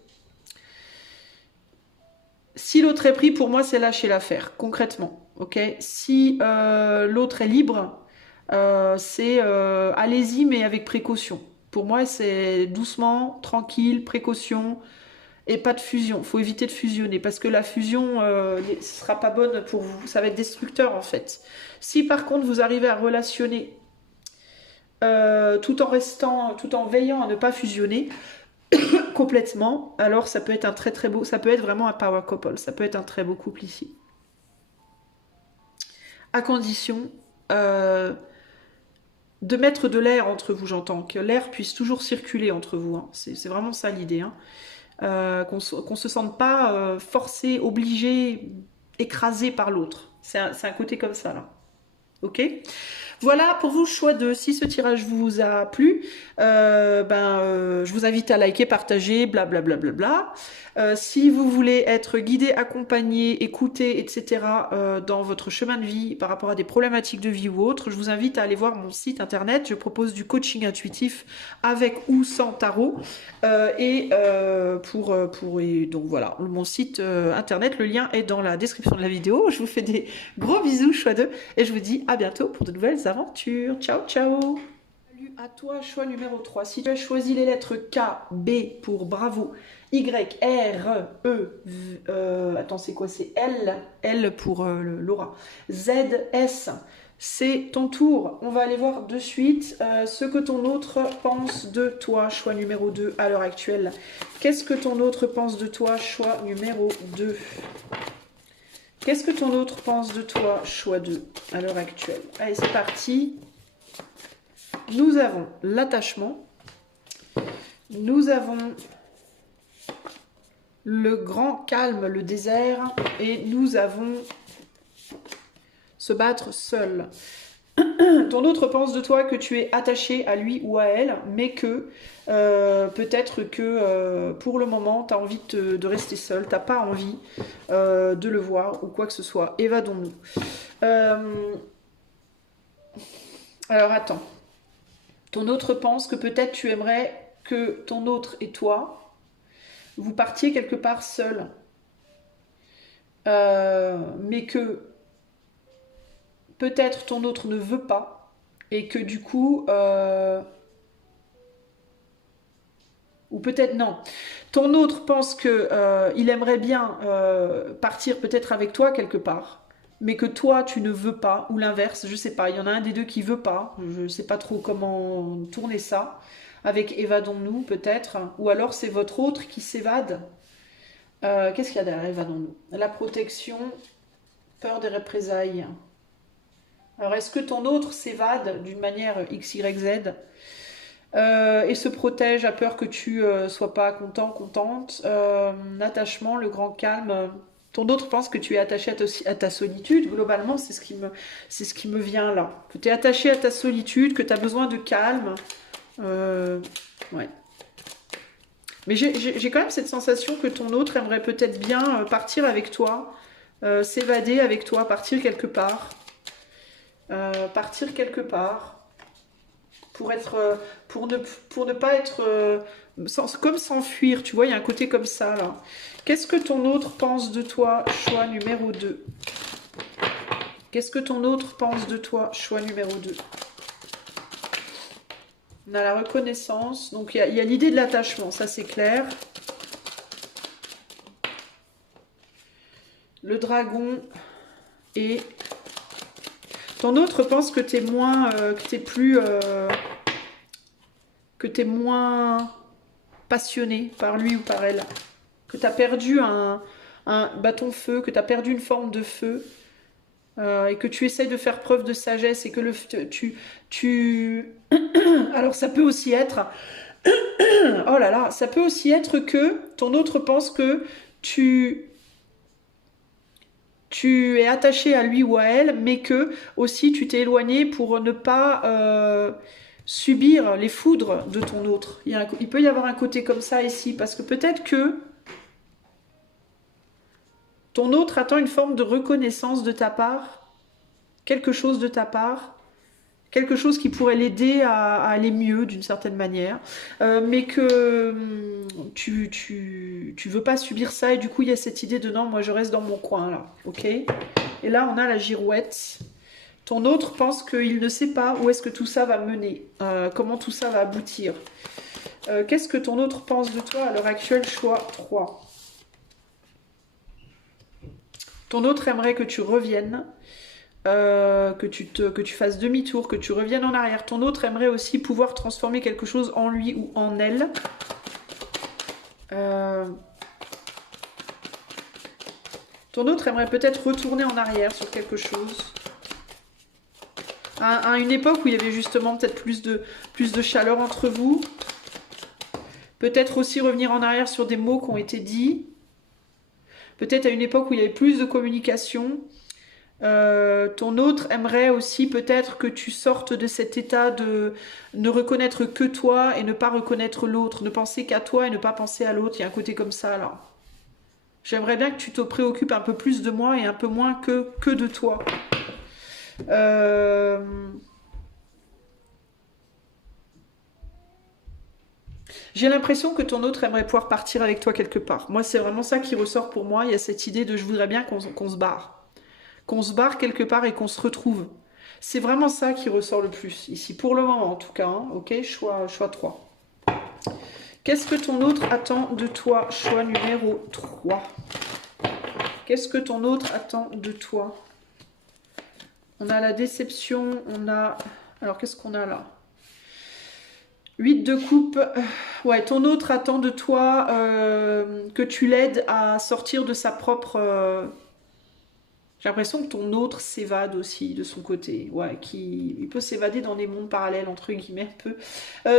Si l'autre est pris, pour moi, c'est lâcher l'affaire, concrètement. Ok. Si l'autre est libre, c'est allez-y, mais avec précaution. Pour moi, c'est doucement, tranquille, précaution, et pas de fusion. Il faut éviter de fusionner, parce que la fusion ne sera pas bonne pour vous. Ça va être destructeur, en fait. Si, par contre, vous arrivez à relationner tout en veillant à ne pas fusionner complètement, alors ça peut être un très très beau, ça peut être vraiment un power couple, ça peut être un très beau couple ici. À condition de mettre de l'air entre vous, j'entends, que l'air puisse toujours circuler entre vous, hein. C'est vraiment ça l'idée, hein. Qu'on se sente pas forcé, obligé, écrasé par l'autre. C'est un côté comme ça là. Ok. Voilà pour vous, choix 2. Si ce tirage vous a plu, je vous invite à liker, partager, blablabla. Si vous voulez être guidé, accompagné, écouté, etc. Dans votre chemin de vie par rapport à des problématiques de vie ou autres, je vous invite à aller voir mon site internet. Je propose du coaching intuitif avec ou sans tarot. Et donc voilà, mon site internet, le lien est dans la description de la vidéo. Je vous fais des gros bisous, choix 2, et je vous dis à bientôt pour de nouvelles aventures. Ciao, ciao! Salut à toi, choix numéro 3. Si tu as choisi les lettres K, B pour bravo, Y, R, E, attends, c'est quoi? C'est L, L pour Laura, Z, S. C'est ton tour. On va aller voir de suite ce que ton autre pense de toi, choix numéro 2 à l'heure actuelle. Qu'est-ce que ton autre pense de toi, choix numéro 2? Qu'est-ce que ton autre pense de toi, choix 2 à l'heure actuelle? Allez, c'est parti. Nous avons l'attachement. Nous avons le grand calme, le désert. Et nous avons se battre seul. Ton autre pense de toi que tu es attaché à lui ou à elle, mais que peut-être que pour le moment, tu as envie de rester seul, tu n'as pas envie de le voir ou quoi que ce soit. Évadons-nous. Alors attends. Ton autre pense que peut-être tu aimerais que ton autre et toi, vous partiez quelque part seul. Mais que peut-être ton autre ne veut pas et que du coup ou peut-être non, ton autre pense que il aimerait bien partir peut-être avec toi quelque part, mais que toi tu ne veux pas, ou l'inverse, je sais pas, il y en a un des deux qui veut pas, je sais pas trop comment tourner ça, avec évadons-nous peut-être, ou alors c'est votre autre qui s'évade. Qu'est-ce qu'il y a derrière évadons-nous? La protection, peur des représailles. Alors, est-ce que ton autre s'évade d'une manière X, Y, Z et se protège, a peur que tu sois pas content, contente? Attachement, le grand calme. Ton autre pense que tu es attaché à ta solitude. Globalement, c'est ce qui me vient là. Que tu es attaché à ta solitude, que tu as besoin de calme. Ouais. Mais j'ai quand même cette sensation que ton autre aimerait peut-être bien partir avec toi, s'évader avec toi, partir quelque part. Pour ne pas être comme s'enfuir, tu vois, il y a un côté comme ça là. Qu'est-ce que ton autre pense de toi, choix numéro 2? Qu'est-ce que ton autre pense de toi, choix numéro 2? On a la reconnaissance, donc il y a l'idée de l'attachement, ça c'est clair. le dragon et ton autre pense que t'es moins, que t'es plus, que t'es moins passionné par lui ou par elle, que t'as perdu un bâton feu, que t'as perdu une forme de feu. Et que tu essayes de faire preuve de sagesse et que alors ça peut aussi être oh là là, ça peut aussi être que ton autre pense que tu es attaché à lui ou à elle, mais que aussi tu t'es éloigné pour ne pas subir les foudres de ton autre. Il peut y avoir un côté comme ça ici, parce que peut-être que ton autre attend une forme de reconnaissance de ta part, quelque chose de ta part, quelque chose qui pourrait l'aider à aller mieux d'une certaine manière, mais que tu veux pas subir ça et du coup il y a cette idée de non, moi je reste dans mon coin là, ok? Et là on a la girouette. Ton autre pense qu'il ne sait pas où est-ce que tout ça va mener, comment tout ça va aboutir. Qu'est-ce que ton autre pense de toi à l'heure actuelle? Choix 3. Ton autre aimerait que tu reviennes, que tu fasses demi-tour, que tu reviennes en arrière. Ton autre aimerait aussi pouvoir transformer quelque chose en lui ou en elle. Ton autre aimerait peut-être retourner en arrière sur quelque chose. À une époque où il y avait justement peut-être plus de chaleur entre vous. Peut-être aussi revenir en arrière sur des mots qui ont été dits. Peut-être à une époque où il y avait plus de communication. Ton autre aimerait aussi peut-être que tu sortes de cet état de ne reconnaître que toi et ne pas reconnaître l'autre, ne penser qu'à toi et ne pas penser à l'autre. Il y a un côté comme ça là. J'aimerais bien que tu te préoccupes un peu plus de moi et un peu moins que de toi. J'ai l'impression que ton autre aimerait pouvoir partir avec toi quelque part. Moi, c'est vraiment ça qui ressort pour moi. Il y a cette idée de je voudrais bien qu'on se barre. Qu'on se barre quelque part et qu'on se retrouve. C'est vraiment ça qui ressort le plus ici, pour le moment en tout cas. Hein. Ok, choix 3. Qu'est-ce que ton autre attend de toi? Choix numéro 3. Qu'est-ce que ton autre attend de toi? On a la déception, on a... Alors, qu'est-ce qu'on a là? 8 de coupe. Ouais, ton autre attend de toi que tu l'aides à sortir de sa propre... J'ai l'impression que ton autre s'évade aussi de son côté. Ouais, il peut s'évader dans des mondes parallèles, entre guillemets, un peu.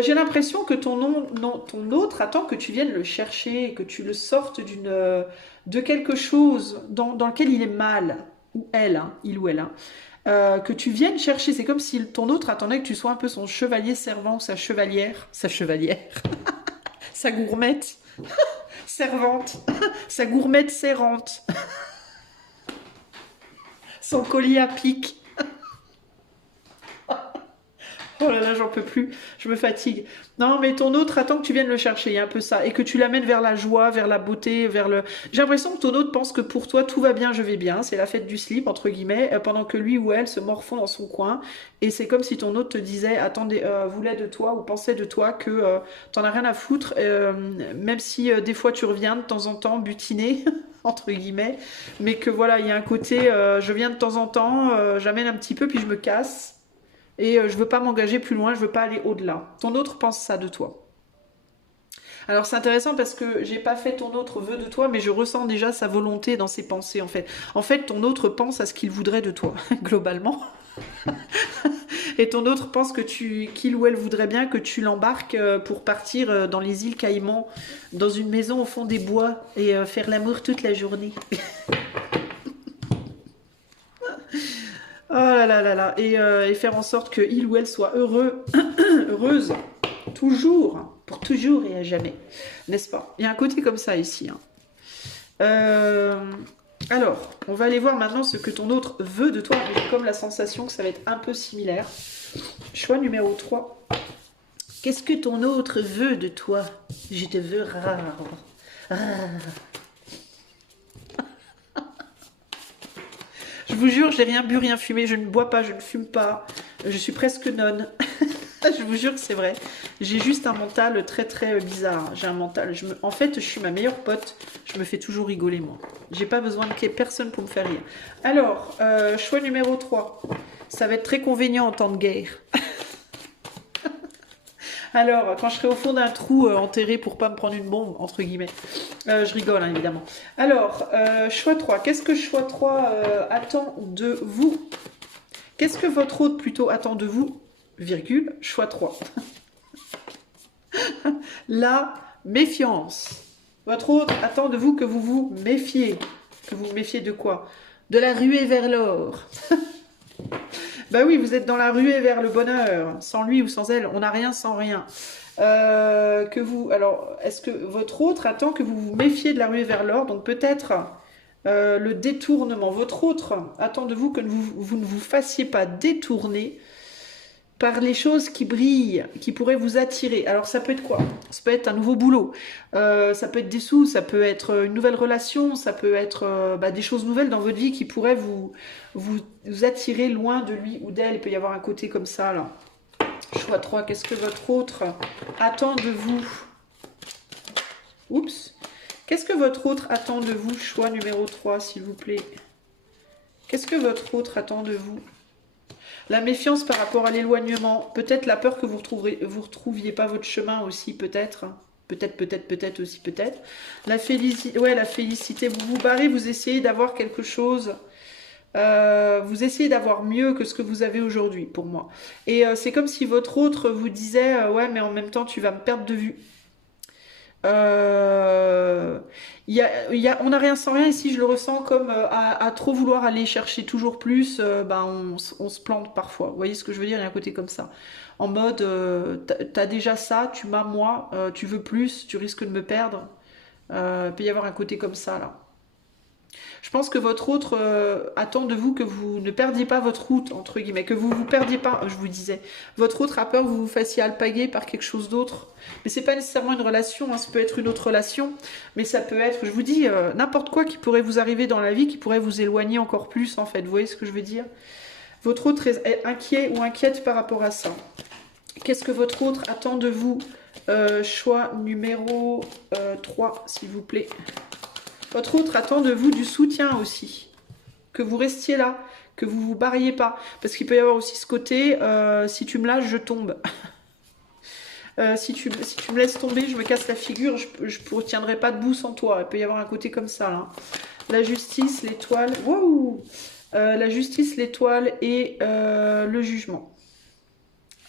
J'ai l'impression que ton autre attend que tu viennes le chercher, que tu le sortes de quelque chose dans lequel il est mal. Ou elle, hein, il ou elle. Hein. Que tu viennes chercher. C'est comme si ton autre attendait que tu sois un peu son chevalier servant ou sa chevalière. Sa chevalière. Sa gourmette. Servante. Sa gourmette serrante. Son collier à pic. Oh là là, j'en peux plus, je me fatigue. Non, mais ton autre attend que tu viennes le chercher, il y a un peu ça. Et que tu l'amènes vers la joie, vers la beauté, vers le... J'ai l'impression que ton autre pense que pour toi, tout va bien, je vais bien. C'est la fête du slip, entre guillemets, pendant que lui ou elle se morfond dans son coin. Et c'est comme si ton autre te disait, attendez, voulait de toi ou pensait de toi que t'en as rien à foutre. Même si des fois tu reviens de temps en temps butiner, entre guillemets. Mais que voilà, il y a un côté, je viens de temps en temps, j'amène un petit peu, puis je me casse. Et je veux pas m'engager plus loin, je veux pas aller au-delà. Ton autre pense ça de toi. Alors c'est intéressant parce que j'ai pas fait ton autre vœu de toi, mais je ressens déjà sa volonté dans ses pensées en fait. En fait, ton autre pense à ce qu'il voudrait de toi, globalement. Et ton autre pense que qu'il ou elle voudrait bien que tu l'embarques pour partir dans les îles Caïmans, dans une maison au fond des bois et faire l'amour toute la journée. Oh là là là là. Et faire en sorte qu'il ou elle soit heureuse, toujours, pour toujours et à jamais. N'est-ce pas? Il y a un côté comme ça ici. Hein. Alors, on va aller voir maintenant ce que ton autre veut de toi. J'ai comme la sensation que ça va être un peu similaire. Choix numéro 3. Qu'est-ce que ton autre veut de toi? Je te veux rare. Je vous jure, je n'ai rien bu, rien fumé, je ne bois pas, je ne fume pas, je suis presque nonne. Je vous jure que c'est vrai. J'ai juste un mental très très bizarre. J'ai un mental. En fait, je suis ma meilleure pote. Je me fais toujours rigoler, moi. J'ai pas besoin de personne pour me faire rire. Alors, choix numéro 3. Ça va être très convenient en temps de guerre. Alors, quand je serai au fond d'un trou enterré pour pas me prendre une bombe, entre guillemets. Je rigole, hein, évidemment. Alors, choix 3. Qu'est-ce que choix 3 attend de vous? Qu'est-ce que votre hôte plutôt attend de vous? Virgule, choix 3. La méfiance. Votre hôte attend de vous que vous vous méfiez. Que vous vous méfiez de quoi? De la ruée vers l'or. Bah oui, vous êtes dans la ruée vers le bonheur. Sans lui ou sans elle, on n'a rien sans rien. Alors, est-ce que votre autre attend que vous vous méfiez de la ruée vers l'or? Donc peut-être le détournement. Votre autre attend de vous que vous ne vous fassiez pas détourner par les choses qui brillent, qui pourraient vous attirer. Alors ça peut être quoi? Ça peut être un nouveau boulot, ça peut être des sous, ça peut être une nouvelle relation, ça peut être des choses nouvelles dans votre vie qui pourraient vous attirer loin de lui ou d'elle. Il peut y avoir un côté comme ça là. Choix 3, qu'est-ce que votre autre attend de vous? Oups. Qu'est-ce que votre autre attend de vous? Choix numéro 3, s'il vous plaît. Qu'est-ce que votre autre attend de vous? La méfiance par rapport à l'éloignement. Peut-être la peur que vous retrouviez pas votre chemin aussi, peut-être. Peut-être aussi, peut-être. La félicité. Vous vous barrez, vous essayez d'avoir quelque chose. Vous essayez d'avoir mieux que ce que vous avez aujourd'hui, pour moi. Et c'est comme si votre autre vous disait ouais, mais en même temps, tu vas me perdre de vue. On n'a rien sans rien ici, je le ressens comme à trop vouloir aller chercher toujours plus, on se plante parfois. Vous voyez ce que je veux dire? Il y a un côté comme ça. En mode, t'as déjà ça, tu m'as moi, tu veux plus, tu risques de me perdre. Il peut y avoir un côté comme ça là. Je pense que votre autre attend de vous que vous ne perdiez pas votre route, entre guillemets, que vous ne vous perdiez pas, je vous disais. Votre autre a peur que vous vous fassiez alpaguer par quelque chose d'autre. Mais c'est pas nécessairement une relation, hein, ça peut être une autre relation, mais ça peut être, je vous dis, n'importe quoi qui pourrait vous arriver dans la vie, qui pourrait vous éloigner encore plus, en fait. Vous voyez ce que je veux dire? Votre autre est inquiet ou inquiète par rapport à ça. Qu'est-ce que votre autre attend de vous? Choix numéro 3, s'il vous plaît. Votre autre attend de vous du soutien aussi. Que vous restiez là, que vous vous barriez pas. Parce qu'il peut y avoir aussi ce côté, si tu me lâches, je tombe. Si tu me laisses tomber, je me casse la figure, je ne tiendrai pas debout sans toi. Il peut y avoir un côté comme ça, là. La justice, l'étoile. Waouh! La justice, l'étoile et le jugement.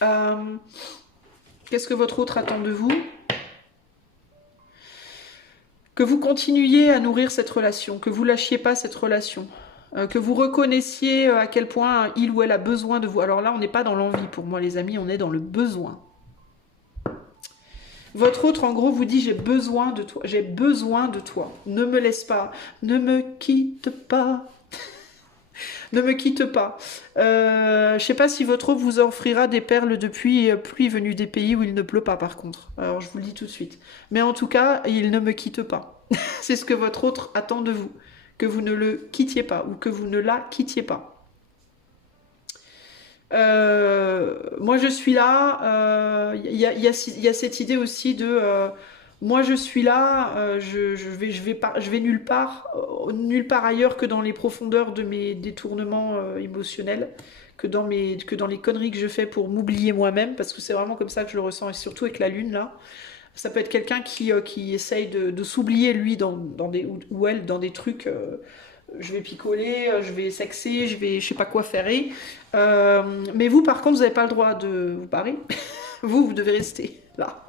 Qu'est-ce que votre autre attend de vous? Que vous continuiez à nourrir cette relation, que vous lâchiez pas cette relation, que vous reconnaissiez à quel point il ou elle a besoin de vous. Alors là, on n'est pas dans l'envie pour moi, les amis, on est dans le besoin. Votre autre, en gros, vous dit « j'ai besoin de toi, j'ai besoin de toi, ne me laisse pas, ne me quitte pas ». Ne me quitte pas. Je sais pas si votre autre vous offrira des perles de pluie venues des pays où il ne pleut pas, par contre. Alors, je vous le dis tout de suite. Mais en tout cas, il ne me quitte pas. C'est ce que votre autre attend de vous. Que vous ne le quittiez pas ou que vous ne la quittiez pas. Moi, je suis là. Il y a cette idée aussi de... moi, je suis là, je vais nulle part ailleurs que dans les profondeurs de mes détournements émotionnels, que dans les conneries que je fais pour m'oublier moi-même, parce que c'est vraiment comme ça que je le ressens, et surtout avec la lune, là. Ça peut être quelqu'un qui essaye de s'oublier, lui, ou elle, dans des trucs... je vais picoler, je vais sexer, je sais pas quoi faire. Mais vous, par contre, vous n'avez pas le droit de vous barrer. Vous devez rester là.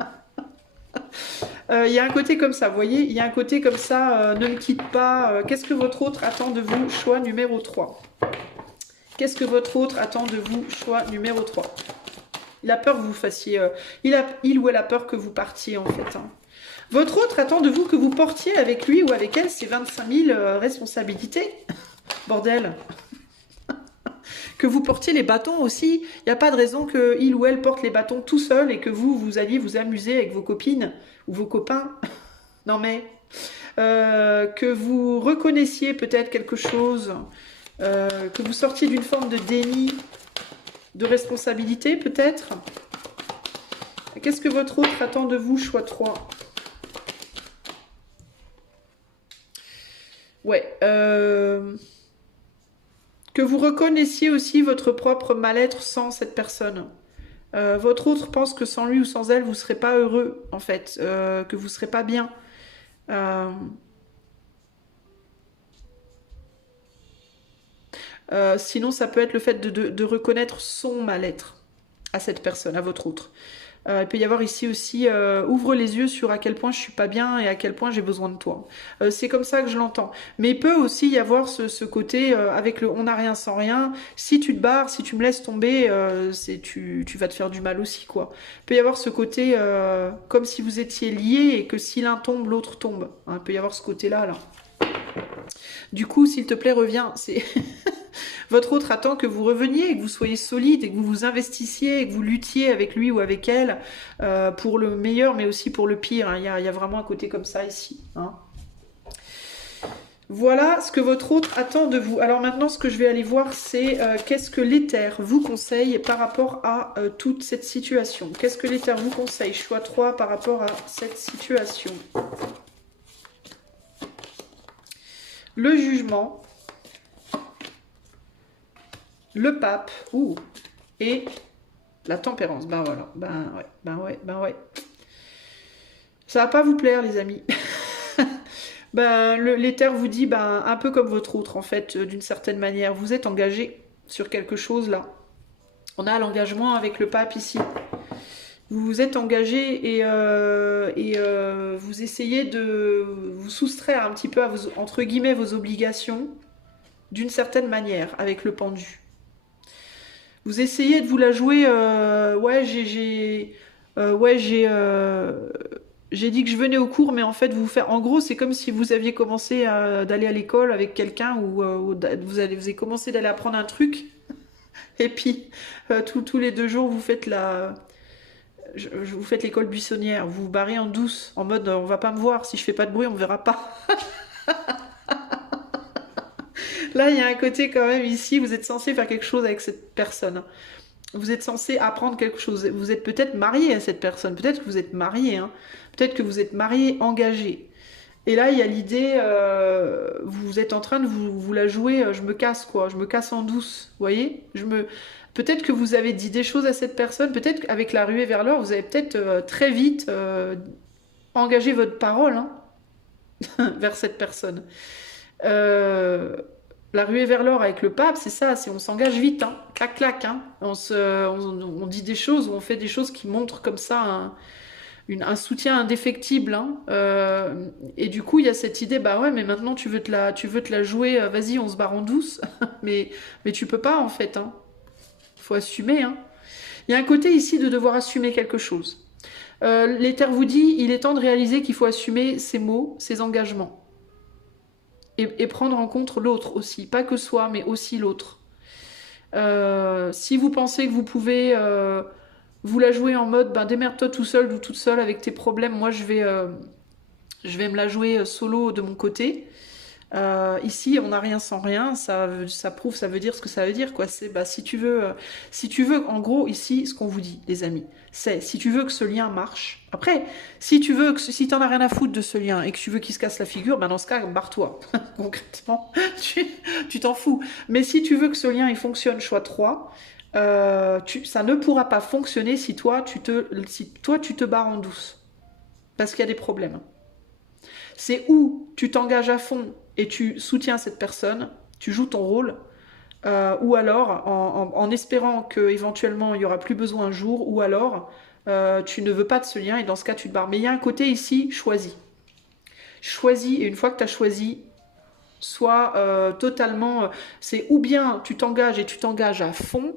Il y a un côté comme ça, vous voyez, il y a un côté comme ça, ne me quitte pas. Qu'est-ce que votre autre attend de vous? Choix numéro 3. Qu'est-ce que votre autre attend de vous? Choix numéro 3. Il a peur que vous fassiez... il ou elle a peur que vous partiez, en fait. Hein. Votre autre attend de vous que vous portiez avec lui ou avec elle ces 25 000 responsabilités. Bordel. Que vous portiez les bâtons aussi. Il n'y a pas de raison qu'il ou elle porte les bâtons tout seul et que vous alliez vous amuser avec vos copines ou vos copains. Non mais... que vous reconnaissiez peut-être quelque chose, que vous sortiez d'une forme de déni, de responsabilité peut-être. Qu'est-ce que votre autre attend de vous, choix 3? Ouais. Que vous reconnaissiez aussi votre propre mal-être sans cette personne. Votre autre pense que sans lui ou sans elle, vous ne serez pas heureux, en fait, que vous ne serez pas bien. Euh, sinon, ça peut être le fait de reconnaître son mal-être à cette personne, à votre autre. Il peut y avoir ici aussi ouvre les yeux sur à quel point je suis pas bien et à quel point j'ai besoin de toi. C'est comme ça que je l'entends. Mais il peut aussi y avoir ce côté avec le on n'a rien sans rien. Si tu te barres, si tu me laisses tomber, tu vas te faire du mal aussi quoi. Il peut y avoir ce côté comme si vous étiez liés et que si l'un tombe, l'autre tombe. Hein, il peut y avoir ce côté-là là. Du coup, s'il te plaît, reviens. C'est votre autre attend que vous reveniez, que vous soyez solide et que vous vous investissiez et que vous luttiez avec lui ou avec elle pour le meilleur, mais aussi pour le pire. Hein. Il y a vraiment un côté comme ça ici. Hein. Voilà ce que votre autre attend de vous. Alors maintenant, ce que je vais aller voir, c'est qu'est-ce que l'éther vous conseille par rapport à toute cette situation. Qu'est-ce que l'éther vous conseille? Choix 3 par rapport à cette situation. Le jugement, le pape, et la tempérance. Ben voilà, ben ouais. Ça va pas vous plaire, les amis. L'éther vous dit, un peu comme votre autre, en fait, d'une certaine manière. Vous êtes engagé sur quelque chose, là. On a l'engagement avec le pape, ici. Vous vous êtes engagé et vous essayez de vous soustraire un petit peu à vos, entre guillemets, vos obligations d'une certaine manière avec le pendu. Vous essayez de vous la jouer. J'ai dit que je venais au cours, mais en fait, en gros, c'est comme si vous aviez commencé d'aller à l'école avec quelqu'un ou vous avez commencé d'aller apprendre un truc, et puis tous les 2 jours, vous faites vous faites l'école buissonnière, vous vous barrez en douce, en mode on va pas me voir, si je fais pas de bruit, on me verra pas. Là, il y a un côté quand même ici, vous êtes censé faire quelque chose avec cette personne. Vous êtes censé apprendre quelque chose. Vous êtes peut-être marié à cette personne, peut-être que vous êtes marié, hein. Peut-être que vous êtes marié, engagé. Et là, il y a l'idée, vous êtes en train de vous la jouer, je me casse quoi, je me casse en douce, vous voyez? Peut-être que vous avez dit des choses à cette personne, peut-être qu'avec la ruée vers l'or, vous avez peut-être très vite engagé votre parole hein, vers cette personne. La ruée vers l'or avec le pape, c'est ça, on s'engage vite, hein, clac clac, hein. On dit des choses ou on fait des choses qui montrent comme ça un soutien indéfectible. Hein. Et du coup, il y a cette idée, bah ouais, mais maintenant tu veux te la jouer, vas-y, on se barre en douce, mais tu peux pas en fait. Hein. Faut assumer. Hein. Il y a un côté ici de devoir assumer quelque chose. L'éther vous dit, il est temps de réaliser qu'il faut assumer ses mots, ses engagements. Et prendre en compte l'autre aussi. Pas que soi, mais aussi l'autre. Si vous pensez que vous pouvez vous la jouer en mode démerde-toi tout seul ou toute seule avec tes problèmes, moi je vais me la jouer solo de mon côté. Ici, on n'a rien sans rien, ça veut dire ce que ça veut dire, quoi. C'est si tu veux, en gros, ici, ce qu'on vous dit, les amis, c'est si tu veux que ce lien marche. Après, si t'en as rien à foutre de ce lien et que tu veux qu'il se casse la figure, dans ce cas, barre-toi. Concrètement, tu t'en fous. Mais si tu veux que ce lien il fonctionne, choix 3, ça ne pourra pas fonctionner si toi tu te barres en douce, parce qu'il y a des problèmes. C'est où tu t'engages à fond et tu soutiens cette personne, tu joues ton rôle, ou alors en espérant qu'éventuellement il n'y aura plus besoin un jour, ou alors tu ne veux pas de ce lien et dans ce cas tu te barres. Mais il y a un côté ici, choisis. Choisis, et une fois que tu as choisi, sois totalement... c'est ou bien tu t'engages et tu t'engages à fond,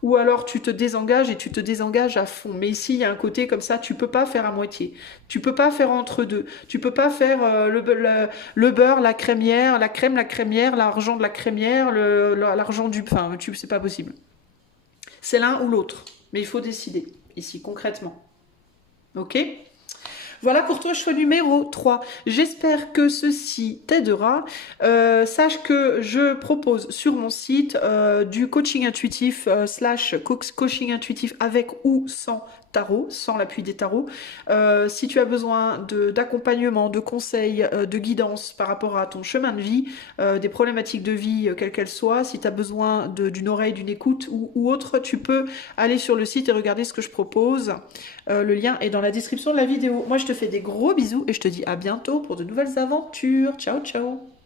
ou alors tu te désengages et tu te désengages à fond. Mais ici, il y a un côté comme ça, tu peux pas faire à moitié. Tu peux pas faire entre deux. Tu peux pas faire le beurre, la crémière, la crème, la crémière, l'argent de la crémière, l'argent du pain. C'est pas possible. C'est l'un ou l'autre. Mais il faut décider, ici, concrètement. Ok ? Voilà pour toi, choix numéro 3. J'espère que ceci t'aidera. Sache que je propose sur mon site du coaching intuitif slash coaching intuitif avec ou sans tarot, sans l'appui des tarots. Si tu as besoin d'accompagnement, de conseils, de guidance par rapport à ton chemin de vie, des problématiques de vie, quelles qu'elles soient, si tu as besoin d'une oreille, d'une écoute ou autre, tu peux aller sur le site et regarder ce que je propose. Le lien est dans la description de la vidéo. Moi, je te fais des gros bisous et je te dis à bientôt pour de nouvelles aventures. Ciao, ciao!